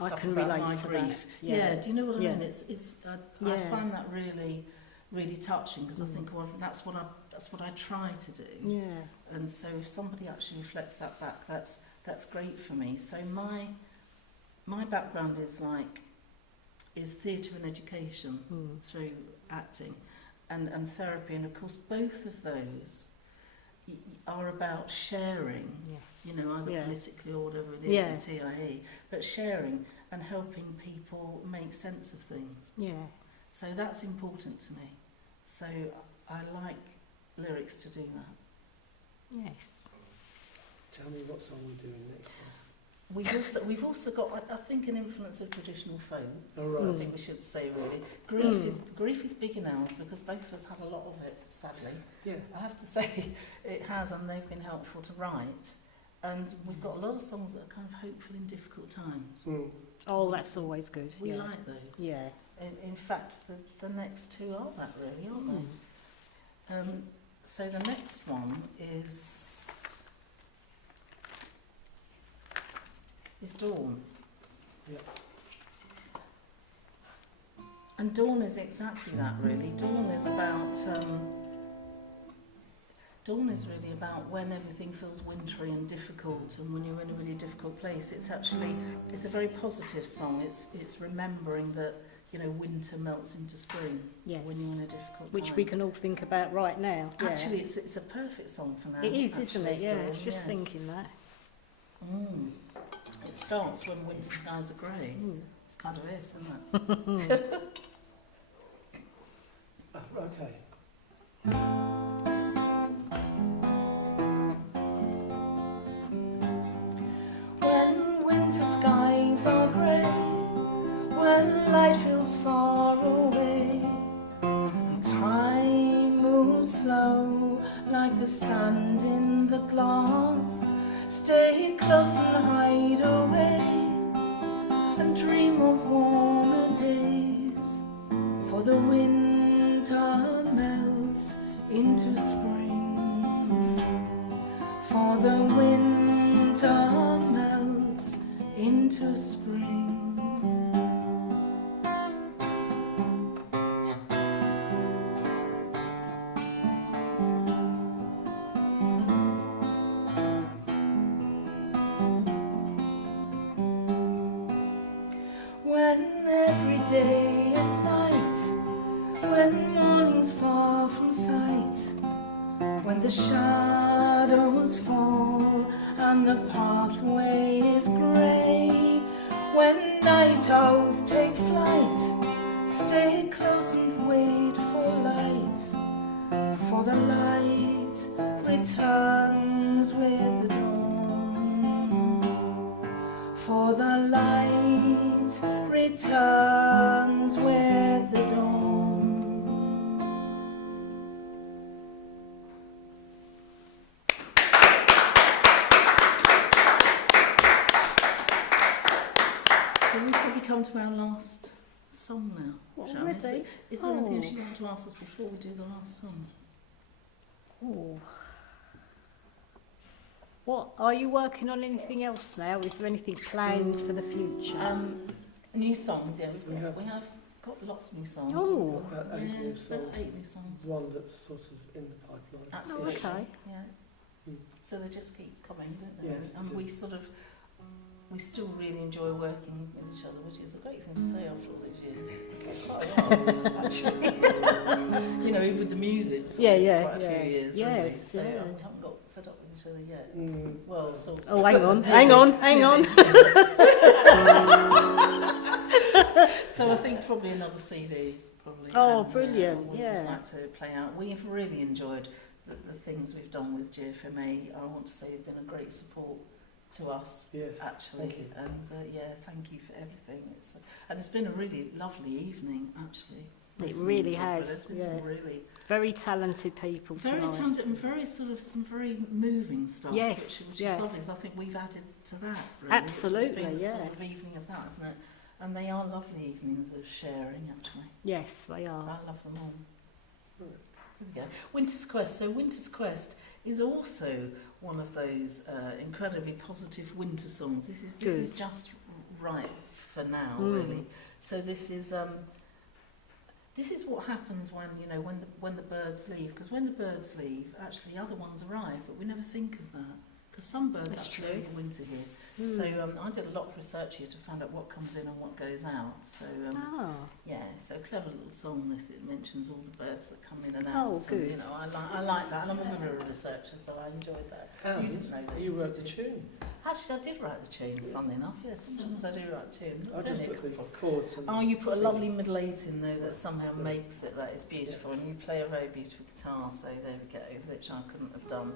I stuff can about relate my to grief." that. Yeah. Do you know what I Yeah. mean? I Yeah. find that really, really touching, because I think, well, that's what I try to do. Yeah. And so if somebody actually reflects that back, that's great for me. So my background is theatre and education through acting and therapy, and of course both of those are about sharing, Yes. you know, either Yeah. politically or whatever it is, Yeah. the TIE, but sharing and helping people make sense of things. Yeah. So that's important to me. So I like lyrics to do that. Yes. Tell me what song we're doing next. We've also got, I think, an influence of traditional folk. All right. I think we should say really. Grief is big in ours because both of us had a lot of it, sadly. Yeah. I have to say it has, and they've been helpful to write. And we've got a lot of songs that are kind of hopeful in difficult times. Mm. Oh, that's always good. We yeah. like those. Yeah. In fact, the next two are that really, aren't they? So the next one is Dawn. Yeah. And Dawn is exactly that really. Dawn is really about when everything feels wintry and difficult, and when you're in a really difficult place. It's a very positive song. It's remembering that, you know, winter melts into spring. Yes. When you're in a difficult Which time. we can all think about right now. Yeah. Actually, it's a perfect song for now. It is, isn't it? actually, Yeah, Dawn, I was just yes. thinking that. It starts when winter skies are grey. It's kind of it, isn't it? Okay. When winter skies are grey, when light feels far away, and time moves slow like the sand in the glass, stay close and hide away and dream of warmer days, for the winter melts into spring, for the winter melts into spring. When every day is night, when morning's far from sight, when the shadows fall and the pathway is grey, when night owls take flight, stay close and wait for light, for the light returns with the dawn, for the light returns with the dawn. So we've probably come to our last song now. What, Sharon. already? Is there anything Oh. else you want to ask us before we do the last song? Oh. What, are you working on anything else now? Is there anything planned for the future? New songs, yeah. We have- We have got lots of new songs. Oh. About 8 Yeah, new about songs. 8 new songs. One that's sort of in the pipeline. Absolutely. okay. Yeah. Mm. So they just keep coming, don't they? Yes, And they do. we still really enjoy working with each other, which is a great thing to say after all these years. It's quite a while, actually. You know, with the music, so Yeah, it's yeah, quite a yeah. few years, really. Yes, So yeah. we haven't got fed up with each other yet. Well, sort of. Oh, hang on, hang on, hang on. So I think probably another CD, probably. Oh, and, brilliant, we'd yeah. just like to play out. We've really enjoyed the things we've done with GFMA. I want to say they've been a great support to us, Yes. actually. Thank you. And yeah, thank you for everything. And it's been a really lovely evening, actually. listening really to it, but has, There's been yeah. some really Very talented people very tonight. talented and very sort of some very moving stuff. Yes, which yeah. is lovely. 'Cause I think we've added to that. Really. Absolutely, it's been a yeah. sort of evening of that, isn't it? And they are lovely evenings of sharing, actually. Yes, they are. I love them all. Right. Here we go. Winter's Quest. So Winter's Quest is also one of those incredibly positive winter songs. This is Good. just right for now, Mm. really. So this is what happens when, you know, when the birds leave. Because when the birds leave, actually other ones arrive, but we never think of that. Because some birds That's actually true. only winter here. Mm. So I did a lot of research here to find out what comes in and what goes out. So Ah, yeah, so a clever little song. This it mentions all the birds that come in and out. Oh, and, good. you know, I like that, and I'm a member of a researcher, so I enjoyed that. And You didn't know that, you wrote did the you? tune. Actually, I did write the tune. Funnily enough, yeah. Sometimes I do write the tune. I just Only a put the couple. chords and Oh, you put a lovely middle eight in there that somehow makes it. That is beautiful, and you play a very beautiful guitar. So there we go, which I couldn't have done.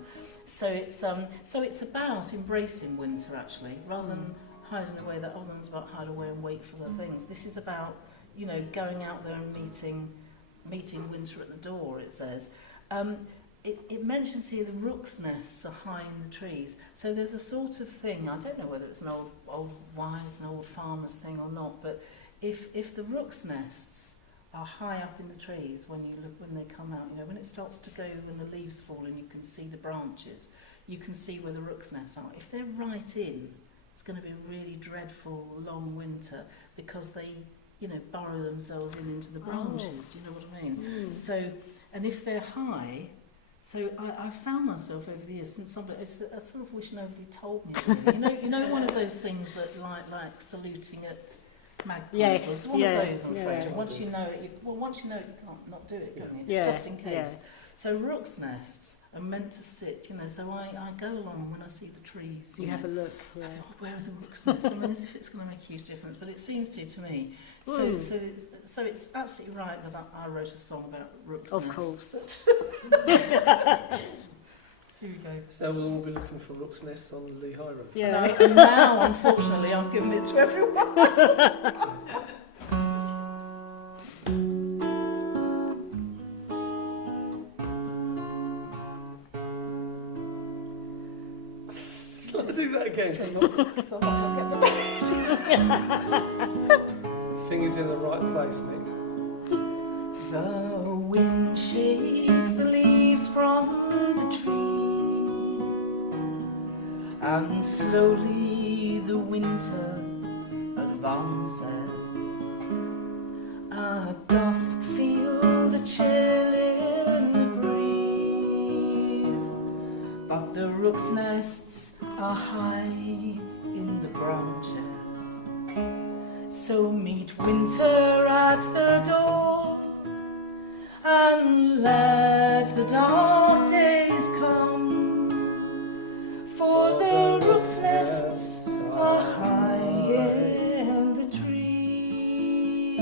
So it's about embracing winter actually, actually, rather than hiding away. That other one's about hide away and wait for the things. This is about, you know, going out there and meeting winter at the door, it says. It mentions here the rook's nests are high in the trees. So there's a sort of thing, I don't know whether it's an old wives and old farmers thing or not, but if the rook's nests are high up in the trees when they come out, you know, when it starts to go, when the leaves fall and you can see the branches, you can see where the rook's nests are. If they're right in, it's going to be a really dreadful long winter because they, you know, burrow themselves into the branches. Do you know what I mean? So, and if they're high, so I found myself over the years, since somebody, I sort of wish nobody told me. Really. You know, one of those things that like saluting at magpies. Yes, It's one of those, I'm afraid. And once you know it, you can't not do it, can you? Yeah, Just in case. yeah. So rook's nests are meant to sit, you know, so I go along and when I see the trees, You have a look. Yeah. I think, where are the rook's nests? I mean, as if it's going to make a huge difference, but it seems to me. So it's absolutely right that I wrote a song about rook's Of nests. course. Here we go. So we'll all be looking for rook's nests on the Lehigh Road. Yeah. And now, unfortunately, I've given it to everyone. Shall I do that again? So I'll get the Fingers in the right place, Nick. The wind shakes the leaves from the trees, and slowly the winter advances. At dusk feel the chill in the breeze, but the rook's nests are high in the branches. So meet winter at the door, and let the dark days come, for the rook's nests are high in the trees.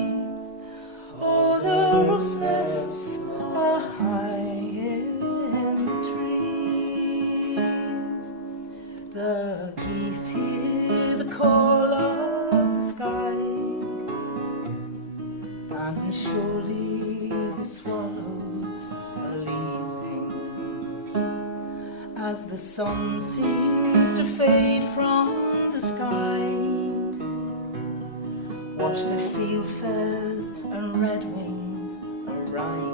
Oh, the rook's nests are high in the trees. The geese hear the call of the skies, and surely the swallows are leaving, as the sun seems to fade from the sky. Watch the fieldfares and redwings arriving.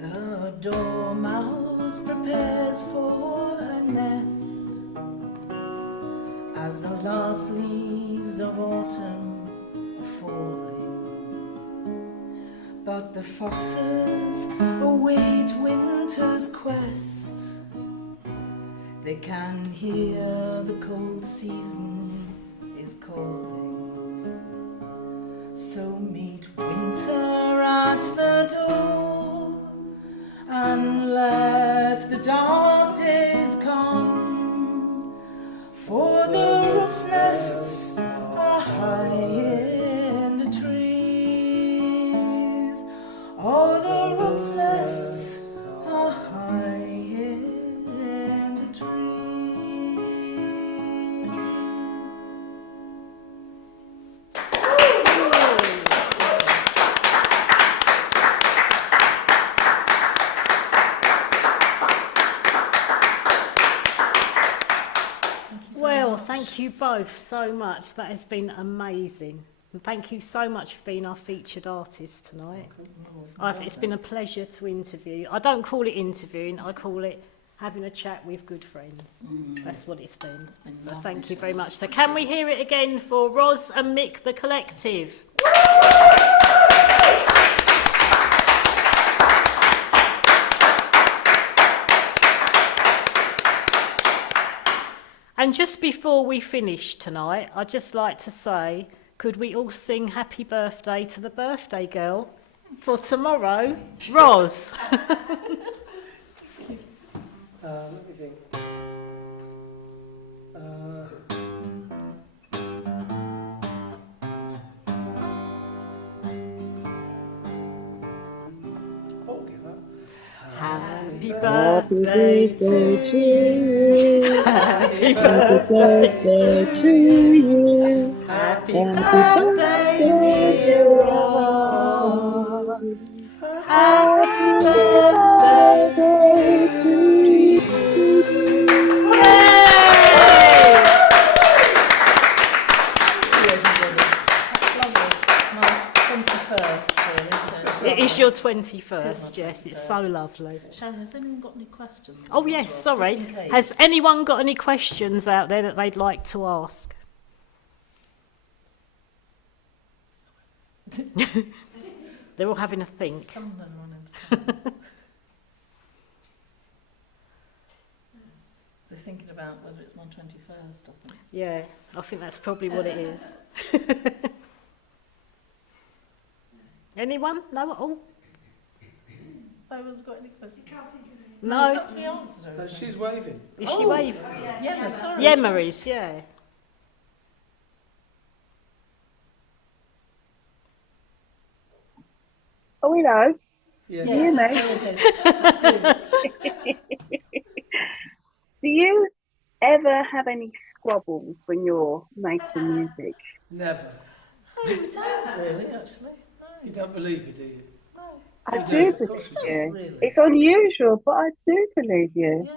The dormouse prepares for her nest as the last leaves of autumn are falling. But the foxes await winter's quest. They can hear the cold season is calling. So meet winter at the door, and let the dark days come, for the rook's nests are high in the trees. Oh, the rook's nests are high in the trees. Well, thank you both so much. That has been amazing. And thank you so much for being our featured artist tonight. It's been a pleasure to interview. I don't call it interviewing, I call it having a chat with good friends. That's what it's been. So thank you very much. So can we hear it again for Roz and Mick, the collective? And just before we finish tonight, I'd just like to say, could we all sing happy birthday to the birthday girl? For tomorrow, Ros. Let me think. I'll give that. Happy Happy birthday birthday to to you. you. Happy Happy birthday birthday to to you. you. Happy Happy birthday, birthday, dear dear Ros. Ross. Happy Happy birthday birthday to to you. you. Yay! That's lovely. My 21st, really, so it's It is lovely. your It is 21st, my yes, it's so 21st. lovely. Sharon, has anyone got any questions? Oh yes, Just sorry. in case. Has anyone got any questions out there that they'd like to ask? They're all having a think. Stumbling on into something. They're thinking about whether it's my 21st, I think. Yeah, I think that's probably what it is. Anyone? No at all? No one's got any questions? No? That's the answer to everything. She's waving. Is she Oh. waving? Yeah, sorry. Yemma is, yeah. Oh, hello. Yes. Can you hear me? go ahead. Do you ever have any squabbles when you're making music? Never. No, we don't really, actually. You No, don't believe me, do you? no. I You do do, of course believe you you. Really? It's unusual, but I do believe you. Yeah,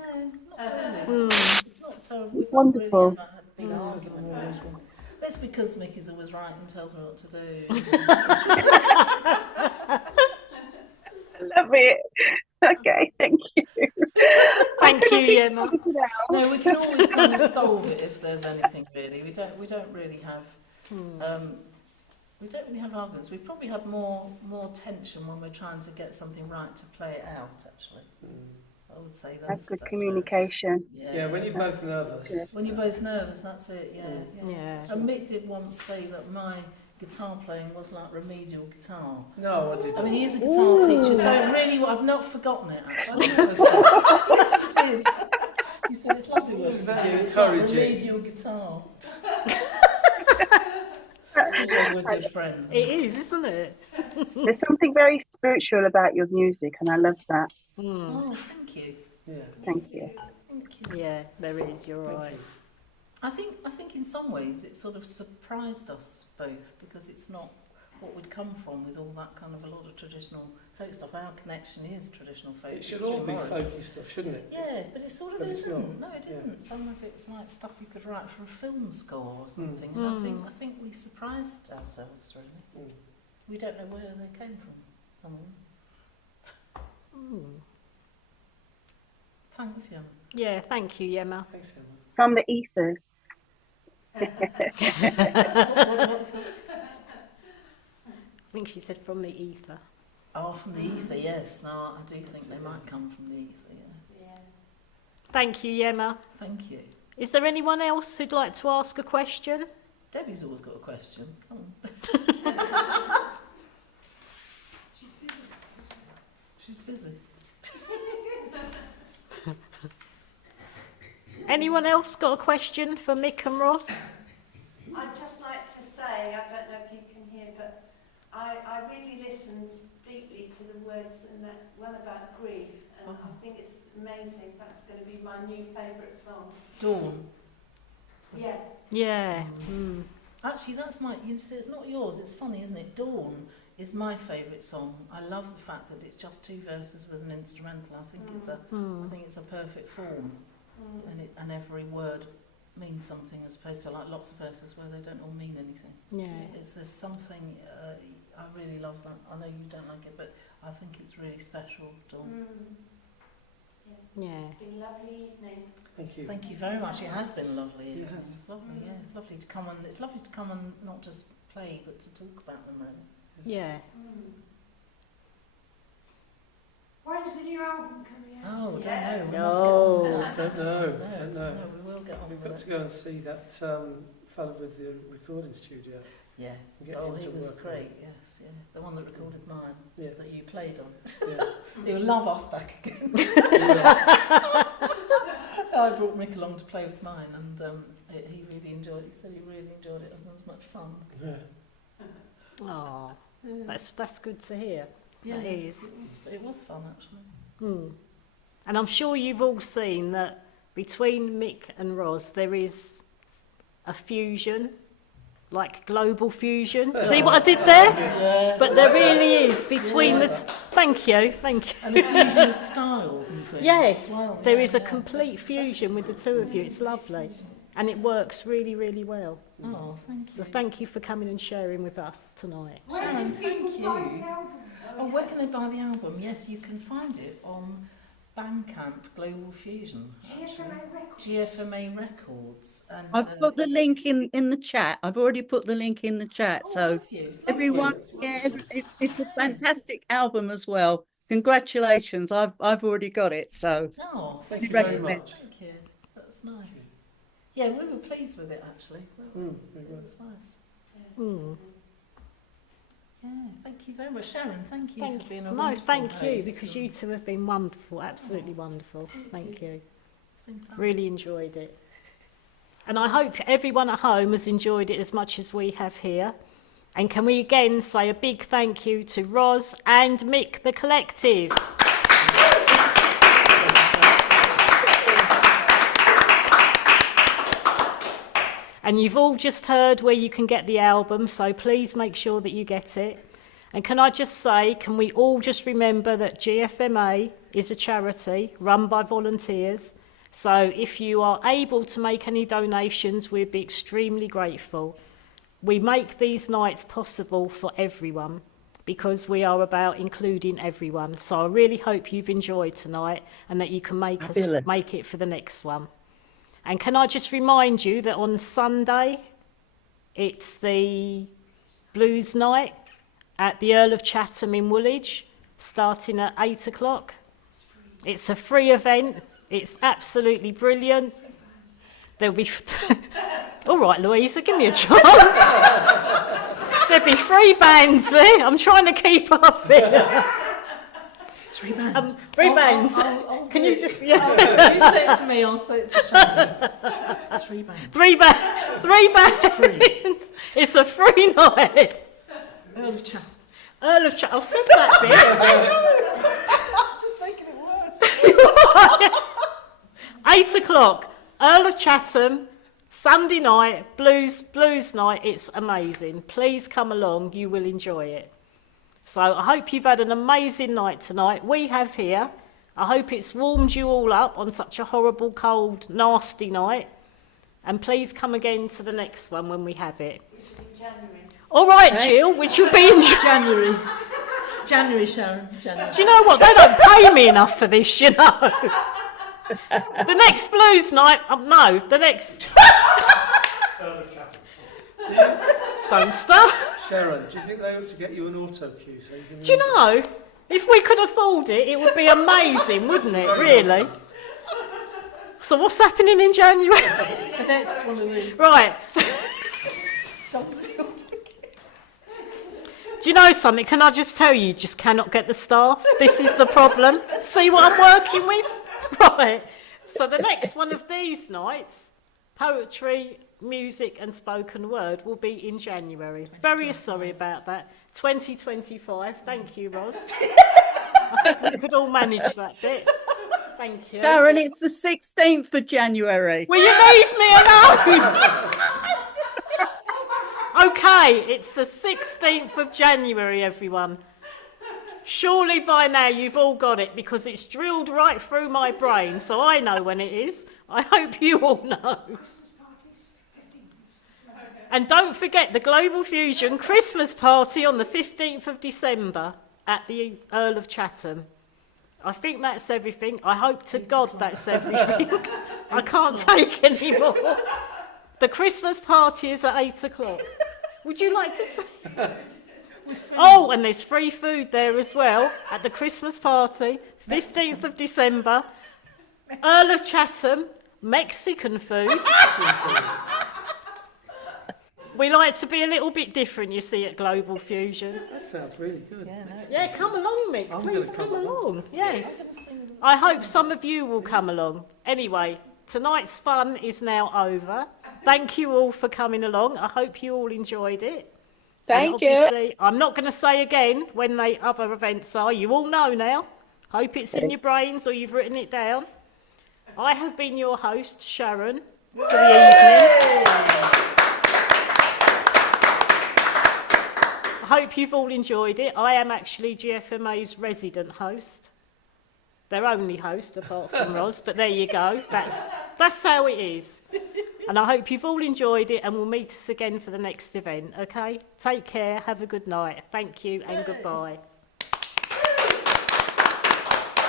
not really. It's not terrible. We've not Wonderful. really ever had a big argument or anything. That's because Mickey's always right and tells me what to do. Love it. Okay, thank you. Thank you, Yemma. No, we can always kind of solve it if there's anything really. We don't really have we don't really have arguments. We probably have more tension when we're trying to get something right to play it out. Actually, I would say That's good where- communication. Yeah, when you're both nervous. Yeah. when you're both nervous, that's it. Yeah. Yeah. And Mick did once say that my guitar playing was like remedial guitar. No, I didn't. I mean, he is a guitar teacher, so it really, I've not forgotten it actually. That's- Yes, he did. He said it's lovely working with Very you. It's like encouraging. remedial guitar. It's good job we're good friends. It is, isn't it? There's something very spiritual about your music, and I love that. Oh, thank you. Yeah. Thank you. Thank you. Yeah, there is, you're Thank right. you. I think in some ways it sort of surprised us both because it's not what we'd come from with all that kind of a lot of traditional folk stuff. Our connection is traditional folk. It should it's all Jim be Morris. folky stuff, shouldn't it? Yeah, but it sort of But it's isn't. not. No, it Yeah. isn't. Some of it's like stuff you could write for a film score or something. Mm. And I think we surprised ourselves really. Mm. We don't know where they came from. Some of them. Thanks, Jan. Yeah, thank you, Yemma. Thanks, Emma. From the ethers. What was that? I think she said from the ether. Oh, from the ether, yes. No, I do think they might come from the ether, yeah. Thank you, Yemma. Thank you. Is there anyone else who'd like to ask a question? Debbie's always got a question. Come on. She's busy. Anyone else got a question for Mick and Ross? I'd just like to say, I don't know if you can hear, but I really listened deeply to the words and that one about grief, and I think it's amazing. That's going to be my new favourite song. Dawn. Yeah. Yeah. Actually, that's my. You see, it's not yours. It's funny, isn't it? Dawn is my favourite song. I love the fact that it's just two verses with an instrumental. I think I think it's a perfect form, and every word means something as opposed to like lots of verses where they don't all mean anything. Yeah. There's something. I really love that. I know you don't like it, but I think it's really special, Dawn. Yeah. It's been a lovely evening. Thank you. Thank you very much. It has been lovely. It evening. has. It's lovely. Yeah, it's lovely to come and not just play, but to talk about them really. Yeah. When's the new album coming out? Oh, Yes. don't know. We must get on with that. Don't know. No, we will get on We've with got it. to go and see that fellow with the recording studio. Yeah. Get Oh, him he to was work on great, yes, yeah. The one that recorded mine, Yeah. that you played on. Yeah. He'll love us back again. I brought Mick along to play with mine, and he really enjoyed it. He said he really enjoyed it. It was much fun. Yeah. Oh, that's good to hear. Yeah, That is. It was fun, actually. And I'm sure you've all seen that between Mick and Ros there is a fusion, like global fusion. See what I did there? Yeah. But there really is between the... Thank you. And a fusion of styles and things Yes, as well. there Yeah, is a yeah, complete fusion with the two of you. It's lovely. And it works really, really well. Oh, thank you. So thank you for coming and sharing with us tonight. Sharon, thank you. Oh, where can they buy the album? Yes, you can find it on Bandcamp Global Fusion. GFMA Records. And, I've put the link in the chat. I've already put the link in the chat. So have you? everyone, yeah, it's a fantastic album as well. Congratulations! I've already got it. So Oh, Thank you Thank very you. much. thank you. That's nice. Yeah, we were pleased with it, actually. Very It well. was nice. Mm. Yeah, thank you very much. Sharon, thank you Thank for being you. a No, wonderful thank you, host because and you two have been wonderful, absolutely wonderful. Thank you. it's been fun. Really enjoyed it. And I hope everyone at home has enjoyed it as much as we have here. And can we again say a big thank you to Ros and Mick, the collective. And you've all just heard where you can get the album, so please make sure that you get it. And can I just say, can we all just remember that GFMA is a charity run by volunteers. So if you are able to make any donations, we'd be extremely grateful. We make these nights possible for everyone because we are about including everyone. So I really hope you've enjoyed tonight and that you can make it for the next one. And can I just remind you that on Sunday, it's the Blues Night at the Earl of Chatham in Woolwich, starting at 8 o'clock. It's a free event. It's absolutely brilliant. There'll be... All right, Louisa, give me a chance. There'll be 3 bands there. I'm trying to keep up here. 3 bands. 3 bands. I'll Can do you it. just... Yeah. You say it to me, I'll say it to Sharon. 3 bands. 3 bands. 3 bands. It's a free night. Earl of Chatham. Earl of Chatham. I'll send that bit. Just making it worse. 8 o'clock. Earl of Chatham. Sunday night. Blues night. It's amazing. Please come along. You will enjoy it. So I hope you've had an amazing night tonight. We have here. I hope it's warmed you all up on such a horrible, cold, nasty night. And please come again to the next one when we have it. Which will be January. All right, Jill, which will be in January. January, Sharon. January. Do you know what? They don't pay me enough for this, you know. The next blues night, no, the next... Don't start. Sharon, do you think they ought to get you an auto cue so you can... Do you know, if we could afford it, it would be amazing, wouldn't it, really? So what's happening in January? The next one of these. Right. Don't steal Do you know something? Can I just tell you, you just cannot get the staff. This is the problem. See what I'm working with? Right. So the next one of these nights, poetry, music and spoken word, will be in January. Very sorry about that. 2025. Thank you, Ros. I think we could all manage that bit. Thank you. Sharon, it's the 16th of January. Will you leave me alone? Okay, it's the 16th of January, everyone. Surely by now you've all got it because it's drilled right through my brain, so I know when it is. I hope you all know. And don't forget the Global Fusion Christmas party on the 15th of December at the Earl of Chatham. I think that's everything. I hope to God that's everything. I can't take any more. The Christmas party is at 8 o'clock. Would you like to say? Oh, and there's free food there as well at the Christmas party, 15th of December. Earl of Chatham, Mexican food. We like to be a little bit different, you see, at Global Fusion. That sounds really good. Yeah, no, Yeah, come along, Mick. I'm Please gonna come come along. Yes. I hope some of you will come along. Anyway, tonight's fun is now over. Thank you all for coming along. I hope you all enjoyed it. Thank you. Obviously, I'm not going to say again when the other events are. You all know now. Hope it's in your brains or you've written it down. I have been your host, Sharon, for the evening. I hope you've all enjoyed it. I am actually GFMA's resident host. Their only host, apart from Ros, but there you go. That's how it is. And I hope you've all enjoyed it and we'll meet us again for the next event, okay? Take care, have a good night. Thank you and goodbye.